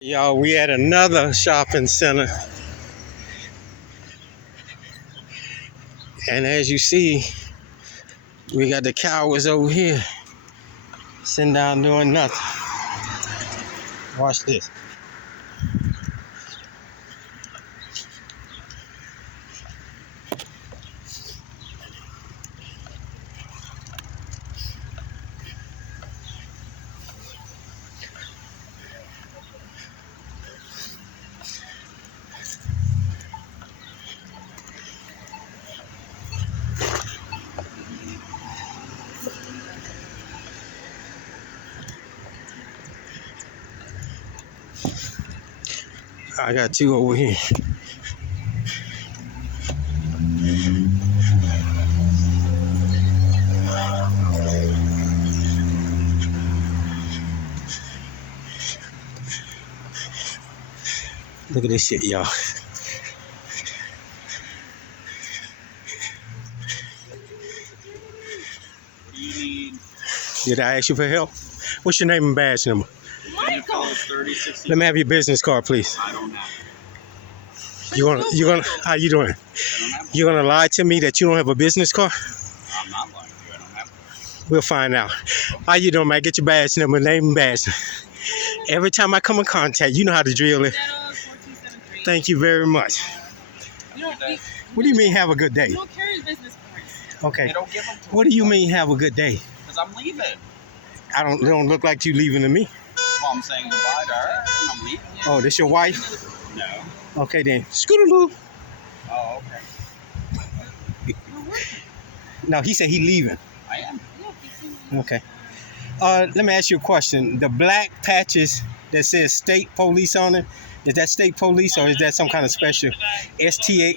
Y'all, we at another shopping center, and as you see, we got the cowards over here sitting down doing nothing. Watch this. I got two over here. Look at this shit, y'all. Did I ask you for help? What's your name and badge number? Michael. Let me have your business card, please. I don't have it. You gonna how you doing? You gonna lie to me that you don't have a business card? I'm not lying to you. I don't have it. We'll find out. How you doing, man? Get your badge number, name and badge. Every time I come in contact, you know how to drill it. Thank you very much. What do you mean have a good day? You don't carry business cards. Okay. They don't give them to What do you mean have a good day? because I'm leaving. It don't look like you leaving to me. Well, I'm saying goodbye to her and I'm leaving. Oh, this your wife? No. Okay then. Scootaloo. Oh, okay. No, he said he leaving. I am. Okay. Let me ask you a question. The black patches that says state police on it, is that state police or is that some kind of special SAT? You'd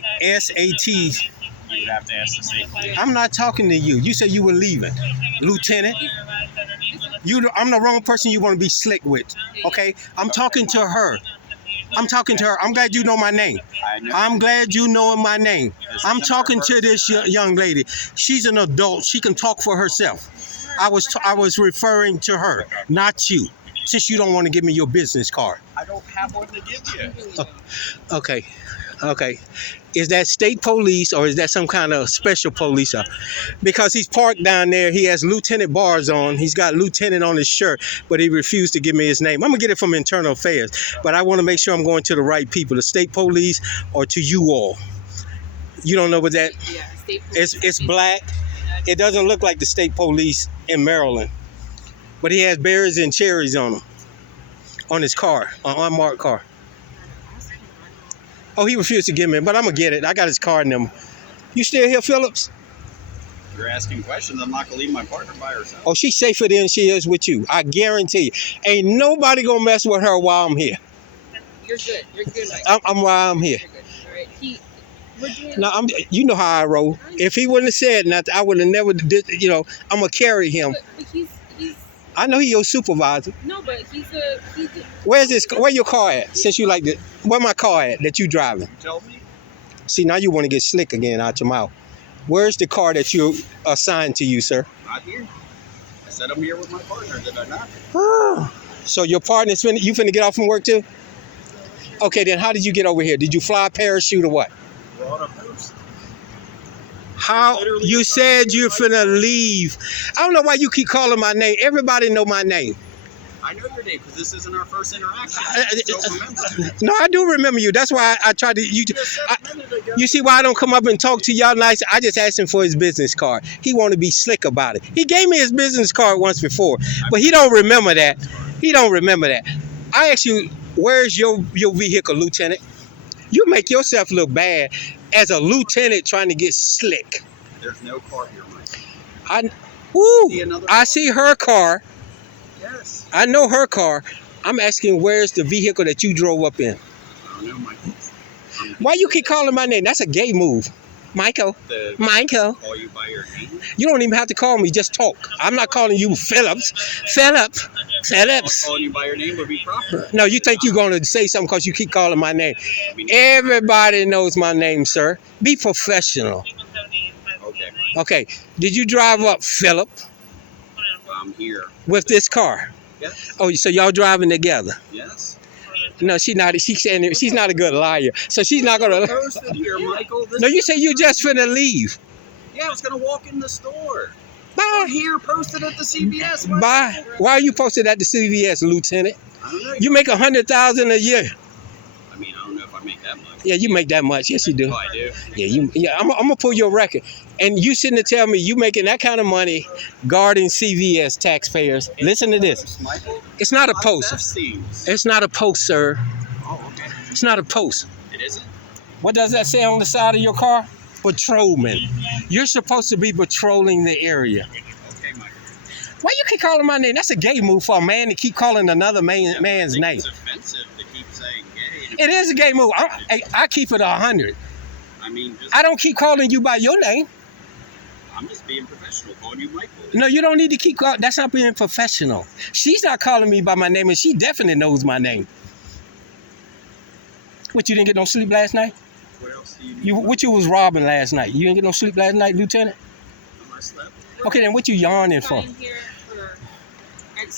have to ask the state police. I'm not talking to you. You said you were leaving. Lieutenant, I'm the wrong person you want to be slick with. Okay? I'm talking to her. I'm talking to her. I'm glad you know my name. I'm glad you know my name. I'm talking to this young lady. She's an adult. She can talk for herself. I was referring to her, not you, since you don't want to give me your business card. I don't have one to give you. Okay. Is that state police or is that some kind of special police? Because he's parked down there. He has lieutenant bars on. He's got lieutenant on his shirt, but he refused to give me his name. I'm going to get it from internal affairs, but I want to make sure I'm going to the right people, the state police or to you all. You don't know what that? Yeah, state police. It's black. It doesn't look like the state police in Maryland, but he has berries and cherries on him, on his car, an unmarked car. Oh, he refused to give me it, but I'm going to get it. I got his card number. You still here, Phillips? You're asking questions. I'm not going to leave my partner by herself. Oh, she's safer than she is with you. I guarantee you. Ain't nobody going to mess with her while I'm here. You're good. You're good. Mike. I'm while I'm here. You're good. All right. We're doing. No, you know how I roll. If he wouldn't have said nothing, I would have never did, I'm going to carry him. But he's. I know he's your supervisor. No, but he's. Where your car at? Since you like where my car at that you driving? You tell me. See, now you want to get slick again out your mouth. Where's the car that you assigned to you, sir? Not here. I said I'm here with my partner. Did I not? So your partner's you finna get off from work too? Okay, then how did you get over here? Did you fly a parachute or what? Brought a post. How you said you're finna leave? I don't know why you keep calling my name. Everybody know my name. I know your name because this isn't our first interaction. So remember. No, I do remember you. That's why I tried to. You see why I don't come up and talk to y'all nice? I just asked him for his business card. He want to be slick about it. He gave me his business card once before, but he don't remember that. He don't remember that. I asked you, where's your vehicle, Lieutenant? You make yourself look bad as a lieutenant trying to get slick. There's no car here, Mike. I see her car. Yes. I know her car. I'm asking where's the vehicle that you drove up in? I don't know, Michael. Why you keep calling my name? That's a gay move. Michael. Michael. Call you by your name? You don't even have to call me. Just talk. I'm not calling you Phillips. Phillips. Calling you by your name would be proper. No, you think you're going to say something because you keep calling my name. Everybody knows my name, sir. Be professional. Okay. Did you drive up, Philip? I'm here. With this car? Yes. Oh, so y'all driving together? Yes. No, she's not. She's not a good liar. So she's not gonna. Posted here, Michael. This No, you is- say you just finna leave. Yeah, I was gonna walk in the store. Bye. Here, posted at the CVS. Why- Bye. Why are you posted at the CVS, Lieutenant? I don't know. You make $100,000 a year. I mean, I don't know if I make that much. Yeah, you make that much. Yes, you do. Oh, I do. Yeah. I'm gonna pull your record, and you shouldn't tell me you making that kind of money guarding CVS taxpayers. Listen to this. Michael. It's not a That post. seems. It's not a post, sir. Oh, okay. It's not a post. It isn't. What does that say on the side of your car? Patrolman. You're supposed to be patrolling the area. Okay, Michael. Why you keep calling my name? That's a gay move for a man to keep calling another man's name. It's offensive to keep saying gay. It is a gay move. I keep it 100. I mean, just, I don't keep calling you by your name. I'm just being professional, calling you Michael. No, you don't need to keep calling. That's not being professional. She's not calling me by my name, and she definitely knows my name. What, you didn't get no sleep last night? What else do you need? What you was robbing last night? You didn't get no sleep last night, Lieutenant? I slept. Okay, then what you yarning for? Sign here for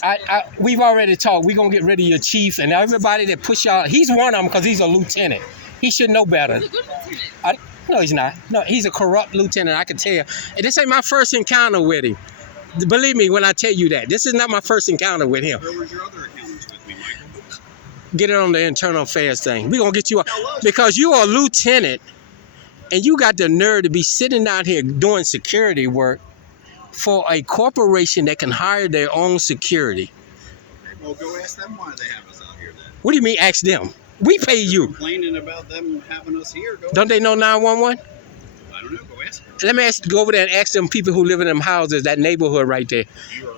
accident. We've already talked. We're going to get rid of your chief and everybody that push y'all. He's one of them because he's a lieutenant. He should know better. He's a good lieutenant. No, he's not. No, he's a corrupt lieutenant. I can tell. And this ain't my first encounter with him. Believe me when I tell you that. This is not my first encounter with him. Where was your other accountants with me, Michael? Get it on the internal affairs thing. We're going to get you up. Because you are a lieutenant and you got the nerve to be sitting out here doing security work for a corporation that can hire their own security. Well, go ask them why they have us out here then. What do you mean, ask them? We pay you. Complaining about them having us here. Don't they know 911? I don't know. Go ask them. Let me go over there and ask them people who live in them houses, that neighborhood right there. You are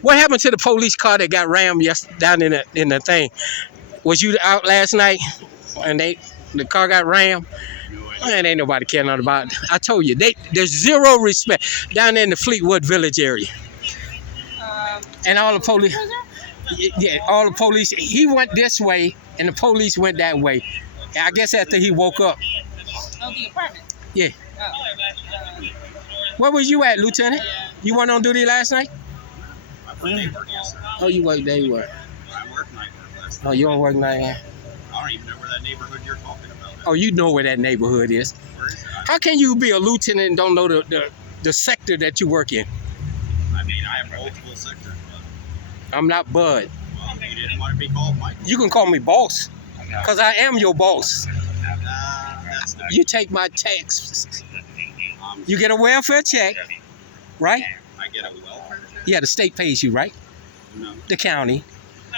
What happened to the police car that got rammed down in the thing? Was you out last night and the car got rammed? no idea. Man, ain't nobody caring nothing about it. I told you, there's zero respect down there in the Fleetwood Village area. And all the police, yeah, all the police, he went this way and the police went that way. I guess after he woke up. Oh, the apartment. Yeah. Oh. Where was you at, Lieutenant? You weren't on duty last night? I work day work, yes, sir. Oh, you worked day work. I work night work last Oh, you don't work night? I don't even know where that neighborhood you're talking about is. Oh, you know where that neighborhood is. Where is it? How can you be a lieutenant and don't know the sector that you work in? I mean, I have multiple sectors, but I'm not Bud. well, you didn't want to be called Michael. You can call me boss, because I am your boss. That's not. You take my tax. Um, You get a welfare check, right? I get a welfare check? Yeah, the state pays you, right? No, The county.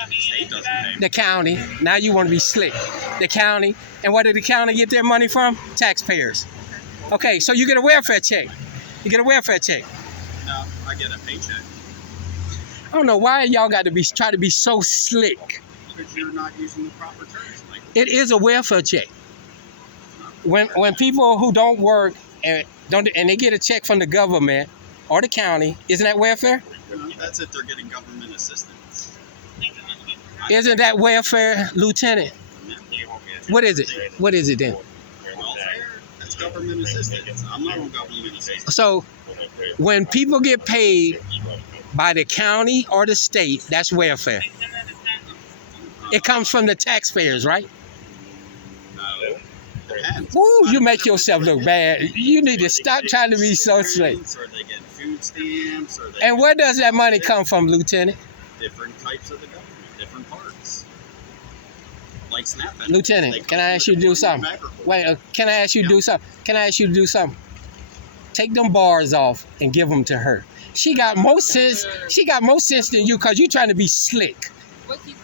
the state doesn't pay me. The county. Now you want to be slick. The county. And where did the county get their money from? Taxpayers. Okay, so you get a welfare check. You get a welfare check. No, I get a paycheck. I don't know why y'all got to try to be so slick. Because you're not using the proper terms, Michael. It is a welfare check. When people who don't work and they get a check from the government or the county, isn't that welfare? That's if they're getting government assistance. Isn't that welfare, Lieutenant? What is it? What is it then? Welfare? That's government assistance. I'm not on government assistance. So when people get paid by the county or the state, that's welfare. It comes from the taxpayers, right? No. Depends. Ooh, you make yourself look bad. You need to stop trying to be so slick. Or they get food stamps, or they And where does that money come from, Lieutenant? different types of the government, different parts. Like SNAP benefits. Lieutenant, They can come I from ask the you to do Department of something? Agriculture. Wait, can I ask you to do something? Can I ask you to do something? Take them bars off and give them to her. She got more sense. She got more sense than you because you're trying to be slick. What he,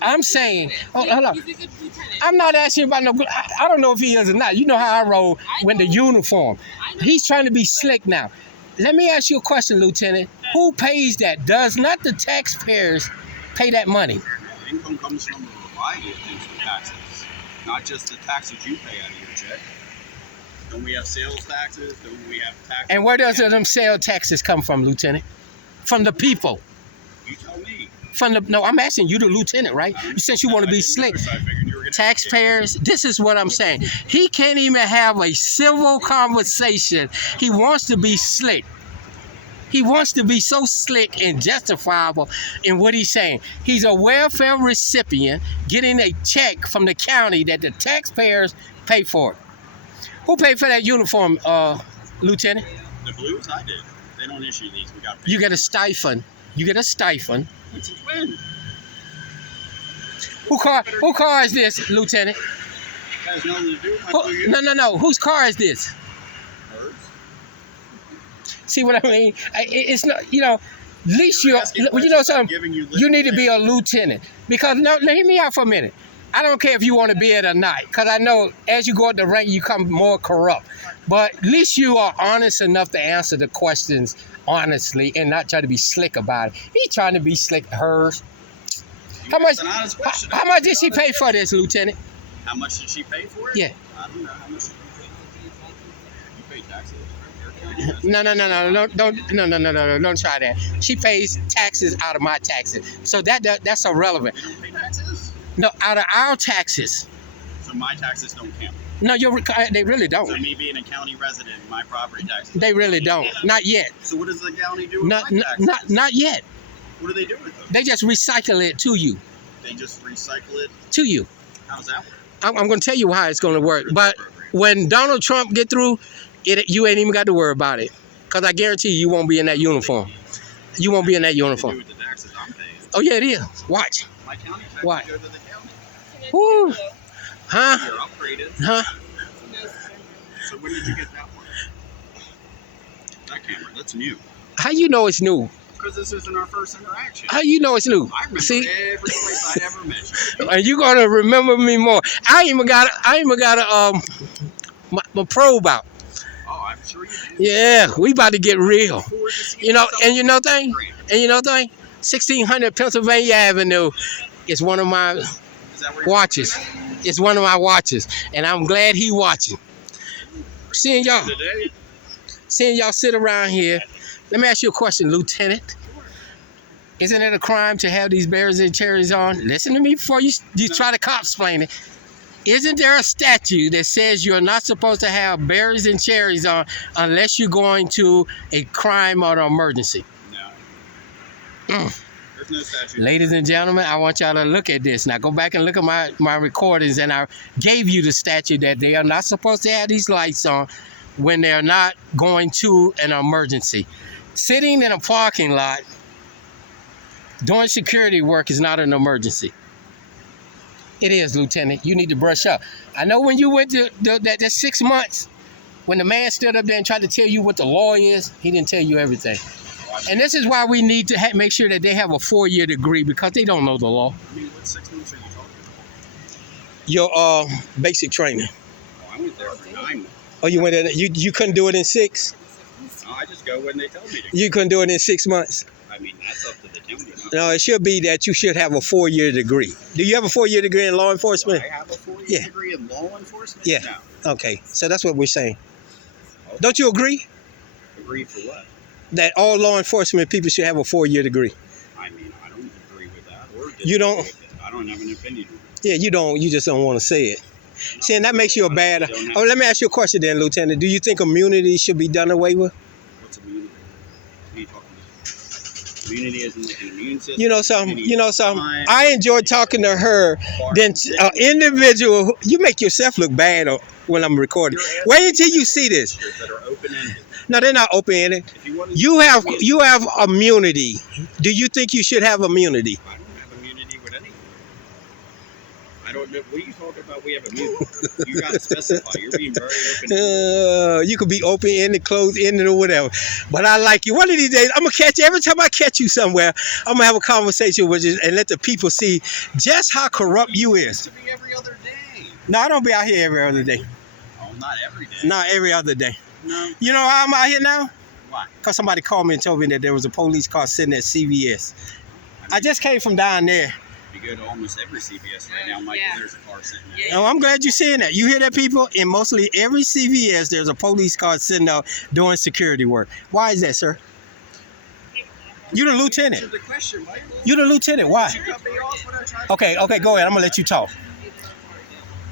I'm saying, hold on. He's a good lieutenant. I'm not asking about no. I don't know if he is or not. You know how I roll with the uniform. I know. He's trying to be slick now. Let me ask you a question, Lieutenant. Who pays that? Does not the taxpayers pay that money? Income comes from a variety of things from taxes, not just the taxes you pay out of your check. Don't we have sales taxes? Don't we have taxes? And where does them sales taxes come from, Lieutenant? From the people. You tell me. No, I'm asking you, the lieutenant, right? Since you want to be slick. So I figured you were gonna Taxpayers, this is what I'm saying. He can't even have a civil conversation. He wants to be slick. He wants to be so slick and justifiable in what he's saying. He's a welfare recipient getting a check from the county that the taxpayers pay for. Who paid for that uniform, Lieutenant? The Blues, I did. They don't issue these. We got. You get a stipend. You get a stipend. Which is when? Who car is this, Lieutenant? That has nothing to do with my Blue uniform. No. Whose car is this? Hers. See what I mean? It's not, at least You're you're, asking you know questions, I'm something? giving you You need to be literal a lieutenant. Because, no, hear me out for a minute. I don't care if you want to be it or not. Because I know as you go up the rank, you become more corrupt. But at least you are honest enough to answer the questions honestly and not try to be slick about it. He's trying to be slick. Hers. How much? That's an honest question. How much did she pay for this, Lieutenant? How much did she pay for it? Yeah. I don't know. How much did you pay? You pay taxes? No, don't try that. She pays taxes out of my taxes. So that's irrelevant. You don't pay taxes? No, out of our taxes. So my taxes don't count. No, they really So don't. me being a county resident, my property taxes. They really don't. Not yet. So what does the county do with my taxes? Not yet. What do they do with them? They just recycle it to you. They just recycle it. To you. How's that work? I'm going to tell you how it's going to work. But when Donald Trump get through, you ain't even got to worry about it. Because I guarantee you won't be in that uniform. You won't be in that What do they uniform. do with the taxes I'm paying? Oh, yeah, it is. Watch. My county taxes Why? go to the county. Woo. Huh? You're upgraded. Huh? So when did you get that one? That camera, that's new. How you know it's new? Because this isn't our first interaction. How you know it's new? I remember See? every place I ever mentioned. And you gonna remember me more. I even got my probe out. Oh, I'm sure you did. Yeah, we about to get real. Forward to see You know, what's and you know up on thing? Instagram. And you know thing? 1600 Pennsylvania Avenue is one of my Is that where you're watches. It's one of my watches. And I'm glad he watching. Seeing y'all sit around here. Let me ask you a question, Lieutenant. Isn't it a crime to have these berries and cherries on? Listen to me before you try to cop-splain it. Isn't there a statute that says you're not supposed to have berries and cherries on unless you're going to a crime or an emergency? No. There's no statute. Ladies and gentlemen, I want y'all to look at this. Now go back and look at my recordings, and I gave you the statute that they are not supposed to have these lights on when they're not going to an emergency. Sitting in a parking lot doing security work is not an emergency. It is, Lieutenant. You need to brush up. I know when you went to that 6 months, when the man stood up there and tried to tell you what the law is, he didn't tell you everything. And this is why we need to make sure that they have a 4-year degree, because they don't know the law. I mean, what 6 months are you talking about? Your basic training. Oh, I went there for 9 months. Oh, you went in, you couldn't do it in 6? No, I just go when they tell me to. You couldn't do it in 6 months? I mean, that's up to the county. No, it should be that you should have a 4-year degree. Do you have a 4-year degree in law Do enforcement? I have a 4-year Yeah. degree in law enforcement? Yeah. No. Okay, so that's what we're saying. Okay. Don't you agree Agree for what? that all law enforcement people should have a 4-year degree? I mean, I don't agree with that. Or You don't? disagree with it. I don't have an opinion on it. Yeah, you don't. You just don't want to say it. See, and that makes you a bad. Don't have- Oh, let me ask you a question then, Lieutenant. Do you think immunity should be done away with? What's immunity? What are you talking about? Immunity isn't like an immune system. You know something. Immunity You know is something. fine. I enjoy talking to her than an individual. You make yourself look bad when I'm recording. Wait until you see this. That are open-ended. No, they're not open-ended. If you want to, You have immunity. Do you think you should have immunity? I don't have immunity with anything. I don't know. What are you talking about? We have immunity. You got to specify. You're being very open. You could be open-ended, closed-ended, or whatever. But I like you. One of these days, I'm gonna catch you. Every time I catch you somewhere, I'm gonna have a conversation with you and let the people see just how corrupt you It is. used to be every other day. No, I don't be out here every other day. Oh, not every day. Not every other day. No. You know how I'm out here now? Why? Because somebody called me and told me that there was a police car sitting at CVS. I just came from down there. You go to almost every CVS right now, Michael. Yeah. There's a car sitting there. Yeah. Oh, I'm glad you're seeing that. You hear that, people? In mostly every CVS, there's a police car sitting there doing security work. Why is that, sir? You're the lieutenant. Answer the question, Michael. You're the lieutenant. Why? You cut me off when I tried to- Okay, go ahead. I'm gonna let you talk.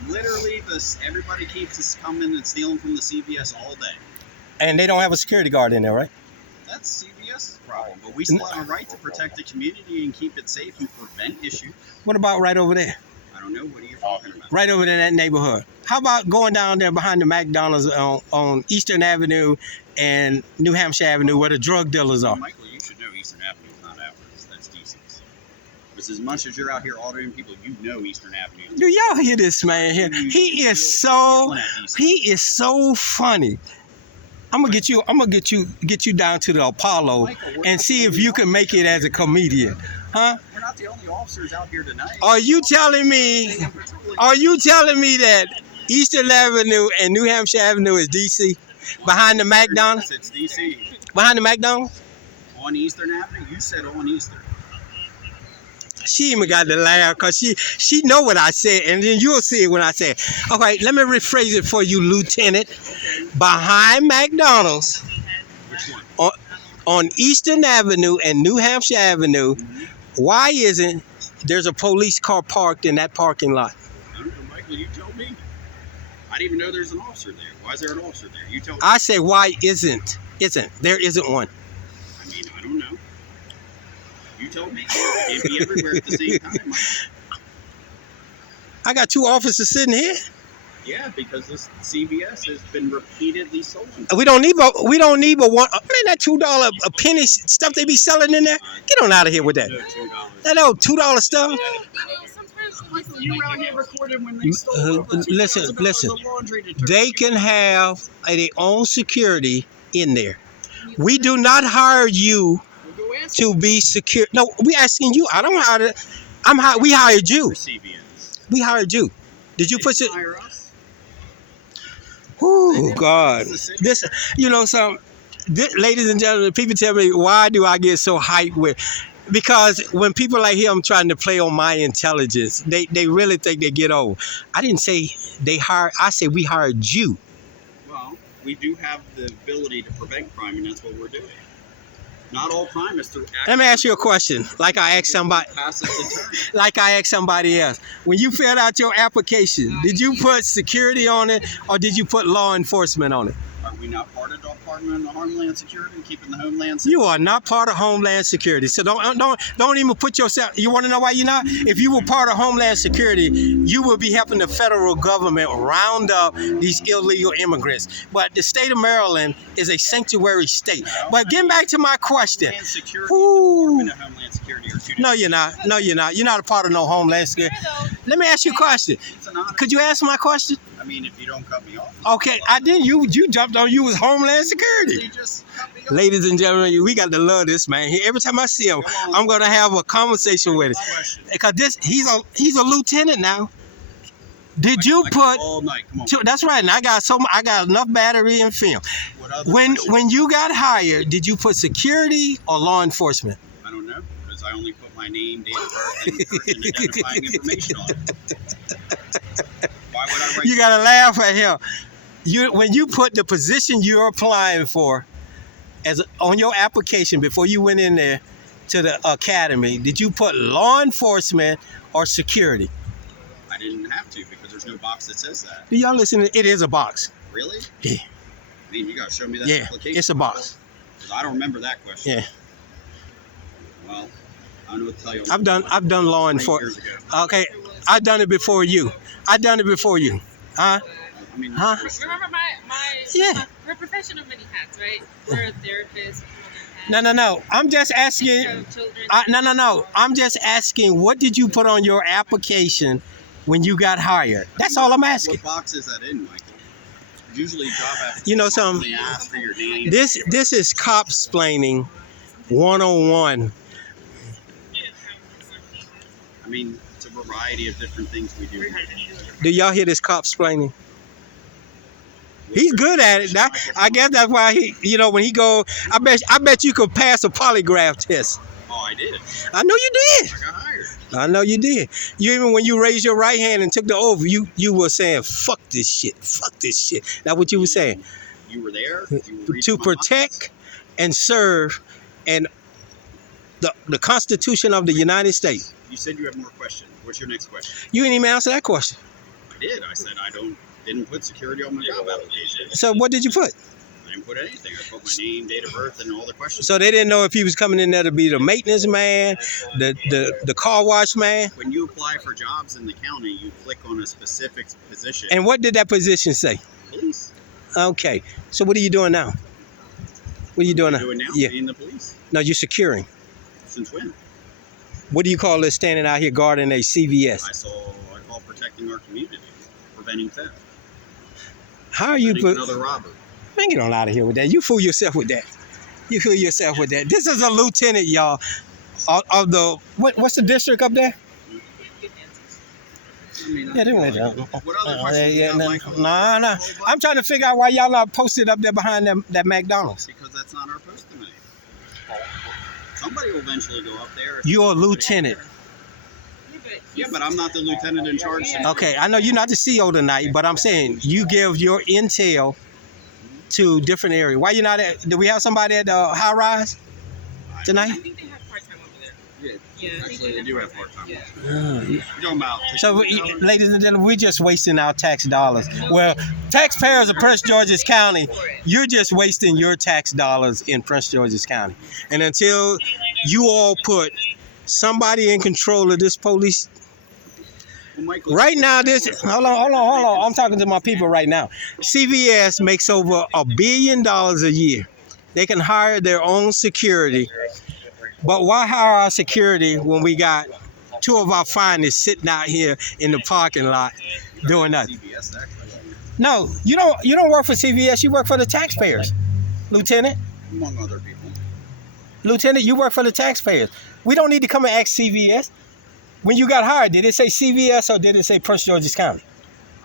Literally, everybody keeps coming and stealing from the CVS all day. And they don't have a security guard in there, right? That's CVS. CBS's problem, but we still have a right to protect the community and keep it safe and prevent issues. What about right over there? I don't know. What are you talking about? Right over there in that neighborhood. How about going down there behind the McDonald's on Eastern Avenue and New Hampshire Avenue where the drug dealers are? Michael, you should know Eastern Avenue is not ours. That's DC's. Because as much as you're out here ordering people, you know Eastern Avenue. Do y'all hear this man here? He is so funny. I'm gonna get you down to the Apollo and see if you can make it as a comedian. Huh? We're not the only officers out here tonight. Are you telling me that Eastern Avenue and New Hampshire Avenue is DC? Behind the McDonald's? It's DC. Behind the McDonald's? On Eastern Avenue? You said on Eastern. She even got to laugh because she know what I said, and then you'll see it when I say it. Okay, let me rephrase it for you, Lieutenant. Behind McDonald's, Which one? on Eastern Avenue and New Hampshire Avenue, why isn't there's a police car parked in that parking lot? I don't know, Michael, you told me. I didn't even know there's an officer there. Why is there an officer there? You told me. I say, why isn't? There isn't one. I mean, I don't know. You told me. It can't be everywhere at the same time, Michael. I got two officers sitting here. Yeah, because this CBS has been repeatedly sold. We don't need but one. Man, that $2 a penny stuff they be selling in there. Get on out of here with that. That old $2 stuff. Michael, you were out here recording when they stole Listen. They can have their own security in there. We do not hire you to be secure. No, we asking you. I don't hire. We hired you. CBS. We hired you. Did you put it? Hire us? Oh God! This, ladies and gentlemen, people tell me why do I get so hyped with? Because when people like him trying to play on my intelligence, they really think they get over. I didn't say they hired. I said we hired you. Well, we do have the ability to prevent crime, and that's what we're doing. Not all crime is through. Let me ask you a question, like I asked somebody. Like I asked somebody else. When you filled out your application, did you put security on it, or did you put law enforcement on it? Are we not part of the Department of Homeland Security, keeping the Homeland Security? You are not part of Homeland Security, so don't even put yourself. You want to know why you're not? If you were part of Homeland Security, you would be helping the federal government round up these illegal immigrants. But the state of Maryland is a sanctuary state. But getting back to my question. Homeland Security and the Department of Homeland Security are two different. No, you're not. No, you're not. You're not a part of no Homeland Security. Let me ask you a question. It's an honor. Could you answer my question? I mean, if you don't cut me off. Okay, I didn't. You jumped on you was Homeland Security. You just cut me off. Ladies and gentlemen, we got to love this man. Every time I see him, I'm gonna have a conversation with him because he's a lieutenant now. Did you put? All night. Come on. That's right. And I got enough battery and film. When you got hired, did you put security or law enforcement? I don't know because I only put my name, date of birth, and person identifying information on it. Why would I write? You gotta laugh at him. When you put the position you're applying for on your application before you went in there to the academy, did you put law enforcement or security? I didn't have to because there's no box that says that. Do y'all listen? It is a box. Really? Yeah. Man, you gotta show me that Yeah, application. it's a box. Because I don't remember that question. Yeah. Well, I don't know what to tell you. I've done law enforcement. Okay, I've done it before you. Huh? I mean, Huh? Remember Yeah. we're a profession of many hats, right? We're a therapist. No. I'm just asking. Children. No. I'm just asking. What did you put on your application when you got hired? That's all I'm asking. What box is that in, Michael? Usually, job applications. You know something? They ask for your name. This is cop-splaining 101. I mean, it's a variety of different things we do. Do y'all hear this cop-splaining? He's good at it. I guess that's why when he go, I bet you could pass a polygraph test. Oh, I did. I know you did. I got hired. I know you did. You even when you raised your right hand and took the oath, you were saying, "Fuck this shit. Fuck this shit." That's what you were saying. You were there. You were reading To my protect and serve and the Constitution of the United States. You said you have more questions. What's your next question? You didn't even answer that question. I did. I said I didn't put security on my job application. So what did you put? I I didn't put anything. I put my name, date of birth, and all the questions. So they didn't know if he was coming in there to be the maintenance man, the car wash man. When you apply for jobs in the county, you click on a specific position. And what did that position say? Police. Okay. So what are you doing now? What are you doing now? Doing now? Yeah. Being the police. No, you're securing. Since when? What do you call this standing out here guarding a CVS? I call protecting our community, preventing theft. How are you Preventing another robbery. Man, get on out of here with that. You fool yourself with that. You fool yourself with that. This is a lieutenant, y'all, of the what's the district up there? I mean, Yeah, they went what other questions you got, Michael? Nah. I'm trying to figure out why y'all not posted up there behind that McDonald's. Because that's not our post tonight. Somebody will eventually go up there. You're a lieutenant. Yeah, but I'm not the lieutenant in charge. Okay, I know you're not the CO tonight, but I'm saying you give your intel to different areas. Why you not at? Do we have somebody at the high rise tonight? I think they have part-time over there. Yeah, actually, they do have part-time. Yeah. You're talking about... So, ladies and gentlemen, we're just wasting our tax dollars. Well, taxpayers of Prince George's County, you're just wasting your tax dollars in Prince George's County. And until you all put somebody in control of this police, Well, Michael, right now, hold on. I'm talking to my people right now. CVS makes over $1 billion a year. They can hire their own security. But why hire our security when we got two of our finest sitting out here in the parking lot doing nothing? CBS, actually, No, you don't work for CVS. You work for the taxpayers, Lieutenant. among other people. Lieutenant, you work for the taxpayers. We don't need to come and ask CVS. When you got hired, did it say CVS or did it say Prince George's County?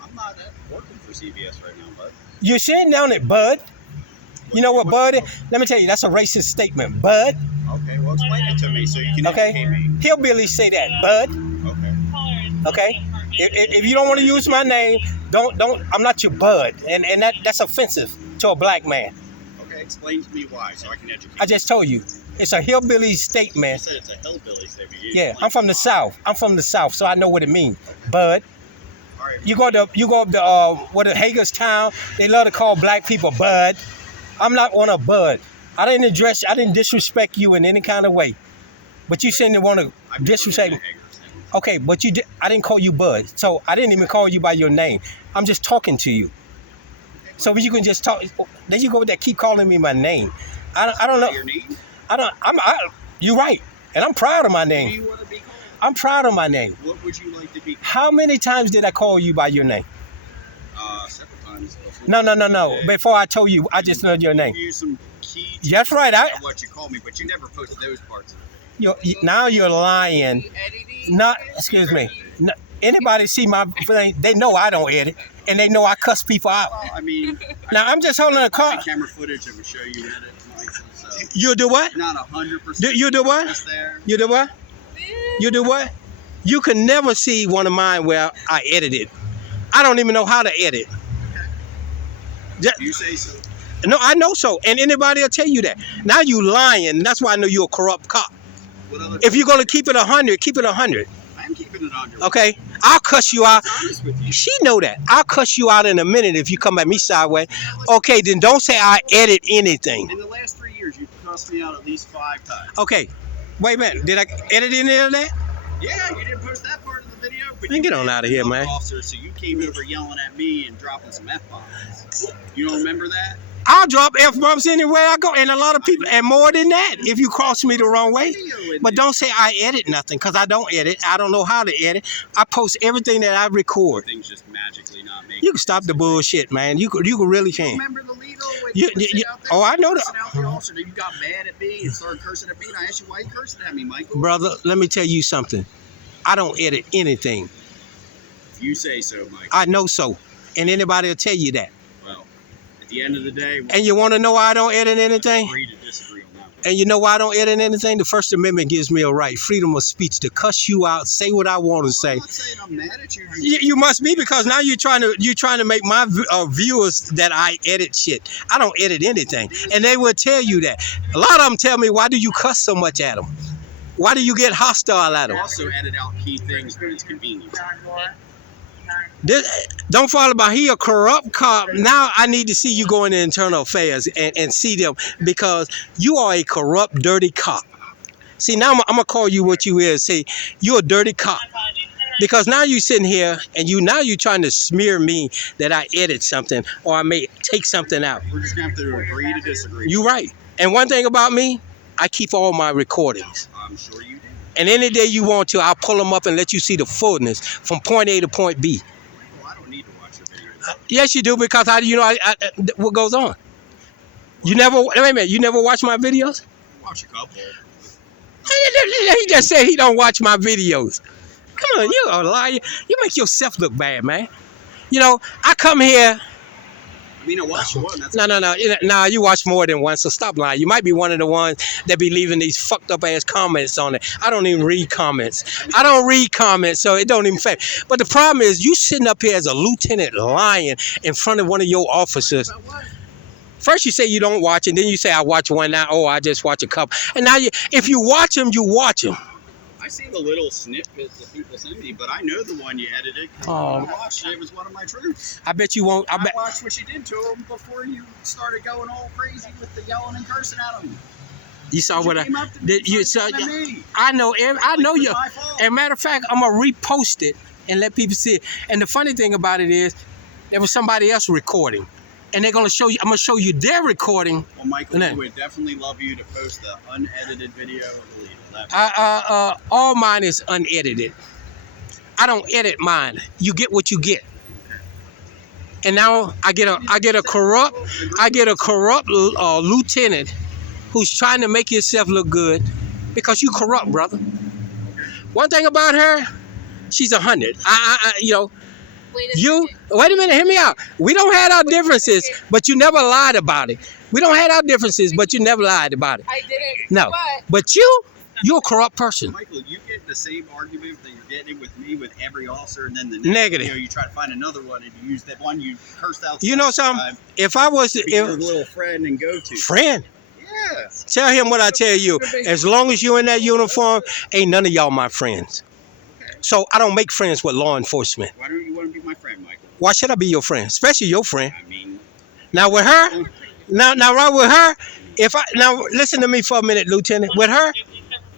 I'm not working for CBS right now, bud. You're sitting down at Bud. You know what Bud is? Let me tell you, that's a racist statement. Bud. Okay, well, explain it to me so you can educate me. Hillbillies say that. Bud. Okay. Okay. If you don't want to use my name, don't. I'm not your bud, and that's offensive to a black man. Okay, explain to me why so I can educate I just told you, it's a hillbilly you. statement. said it's a hillbilly statement. Yeah, I'm from the South. So I know what it means. Bud. All right. You go up to what Hagerstown. They love to call black people bud. I'm not on a bud. I didn't disrespect you in any kind of way. But you shouldn't want to I've never disrespect been me. to Hagerstown. Okay, but I didn't call you bud. So I didn't even call you by your name. I'm just talking to you. So you can just talk. Then you go there, keep calling me my name. I don't know. Your name? You're right. And I'm proud of my What do name. you want to be called? I'm proud of my name. What would you like to be called? How many times did I call you by your name? Several times. No. Before I told you, I just know your I'll name. give you some key That's right. of what you call me, but you never posted those parts of the video. Now you're lying. Not, excuse me. Anybody see my thing, they know I don't edit, and they know I cuss people out. Well, I mean, Now I'm just holding a car. the camera footage that would show you edit, Michael, so You do what? not 100%. You do what? just there. You do what? You do what? You can never see one of mine where I edited. I don't even know how to edit. You say so. No, I know so, and anybody will tell you that. Now you lying. That's why I know you're a corrupt cop. What other If you're gonna keep it 100, keep it 100. I'm keeping it on your Okay? I'll cuss you out. I'm honest with you. She know that. I'll cuss you out in a minute if you come at me sideways. Okay, then don't say I edit anything. In the last 3 years, you've cussed me out at least 5 times. Okay, wait a minute. Did I edit any of that? Yeah, you didn't post that part of the video, but Man, you get on did out of here, another man. Officer, so you came over yelling at me and dropping some F-bombs. You don't remember that? I'll drop F-bombs anywhere I go, and a lot of people, and more than that, if you cross me the wrong way. But don't say I edit nothing, because I don't edit. I don't know how to edit. I post everything that I record. Things just magically not make You can stop the bullshit, man. You really can. Remember the lead when You- you you- out there? oh, I know that. Cursing out the officer, then you got mad at me and started cursing at me, and I asked you why you cursing at me, Michael. Brother, let me tell you something. I don't edit anything. You say so, Michael. I know so. And anybody will tell you that. Well, at the end of the day, we'll And you want to know why I don't edit anything? agree to disagree on that one. And you know why I don't edit anything? The First Amendment gives me a right, freedom of speech, to cuss you out, say what I want to say. I'm not saying I'm mad at you. You must be, because now you're trying to make my viewers that I edit shit. I don't edit anything, and they will tell you that. A lot of them tell me, why do you cuss so much at them? Why do you get hostile at You them? also edit out key things when it's convenient. Don't follow about he a corrupt cop. Now I need to see you go into internal affairs and see them because you are a corrupt, dirty cop. See, now I'm gonna call you what you is. Say you're a dirty cop because now you sitting here and you trying to smear me that I edit something or I may take something out. We're just gonna have to agree to disagree. You right. And one thing about me, I keep all my recordings. I'm sure you do. And any day you want to, I'll pull them up and let you see the fullness from point A to point B. Well, I don't need to watch your videos. Yes, you do because what goes on. You never wait a minute. You never watch my videos? Watch a couple. He just said he don't watch my videos. Come on, you a liar. You make yourself look bad, man. You know, I come here. I mean, I watched one. That's No. You watch more than one, so stop lying. You might be one of the ones that be leaving these fucked up ass comments on it. I don't even read comments. I don't read comments, so it don't even affect. But the problem is, you sitting up here as a lieutenant lying in front of one of your officers. First you say you don't watch, and then you say I watch one now. Oh, I just watch a couple. And now if you watch them, you watch them. I see the little snippets that people send me, but I know the one you edited. Oh. When I watched it, it was one of my troops. I bet you won't. I watched what you did to him before you started going all crazy with the yelling and cursing at him. You saw what I did. You saw. Me. I know. I know you. My fault. As a matter of fact, I'm gonna repost it and let people see it. And the funny thing about it is, there was somebody else recording, and they're gonna show you. I'm gonna show you their recording. Well, Michael, we would definitely love you to post the unedited video. I believe. All mine is unedited. I don't edit mine. You get what you get. And now I get a corrupt lieutenant who's trying to make himself look good because you corrupt, brother. One thing about her, she's 100. Wait a minute, hear me out. We don't have our differences, but you never lied about it. We don't have our differences, but you never lied about it. I didn't. No, but you're a corrupt person. Michael, you get the same argument that you're getting with me with every officer, and then the next Negative. video you try to find another one, and you use that one you cursed out. You know something? If I was your little friend and go to friend, yeah, tell him what I tell you. As long as you're in that uniform, ain't none of y'all my friends. Okay. So I don't make friends with law enforcement. Why don't you want to be my friend, Michael? Why should I be your friend? Especially your friend. I mean, now with her, now right with her. Now listen to me for a minute, Lieutenant. With her,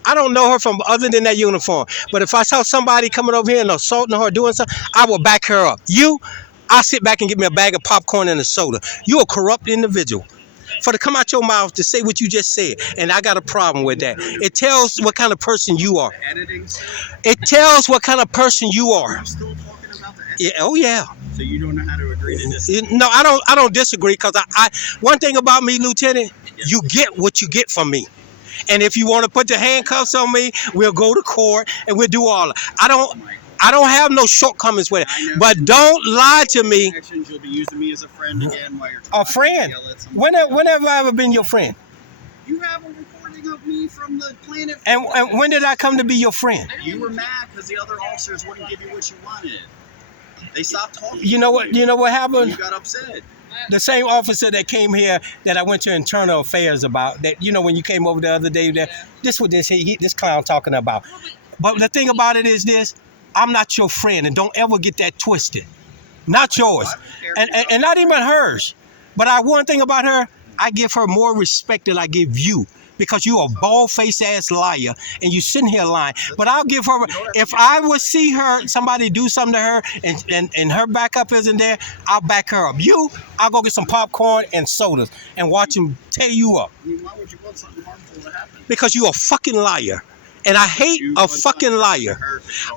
I don't know her from other than that uniform. But if I saw somebody coming over here and assaulting her or doing something, I will back her up. I'll sit back and get me a bag of popcorn and a soda. You're a corrupt individual. For to come out your mouth to say what you just said, and I got a problem with that. It tells what kind of person you are. It tells what kind of person you are. I'm still talking about the Yeah. Oh yeah. So you don't know how to agree to this? No, I don't disagree because I one thing about me, Lieutenant, you get what you get from me. And if you want to put the handcuffs on me, we'll go to court and we'll do all. I don't have no shortcomings with it. But don't lie to me. You'll be using me as a friend again while you're A friend? When have I ever been your friend? You have a recording of me from the plaintiff. And when did I come to be your friend? You were mad because the other officers wouldn't give you what you wanted. They stopped talking. You know what happened? You got upset. The same officer that came here that I went to internal affairs about, that when you came over the other day, this clown talking about. But the thing about it is this, I'm not your friend, and don't ever get that twisted. Not yours. And not even hers. But one thing about her, I give her more respect than I give you. Because you a bald-faced ass liar and you sitting here lying. But I'll give her, if I would see somebody do something to her and her backup isn't there, I'll back her up. I'll go get some popcorn and sodas and watch them tear you up. I mean, why would you want something harmful to happen? Because you a fucking liar. And I hate a fucking liar.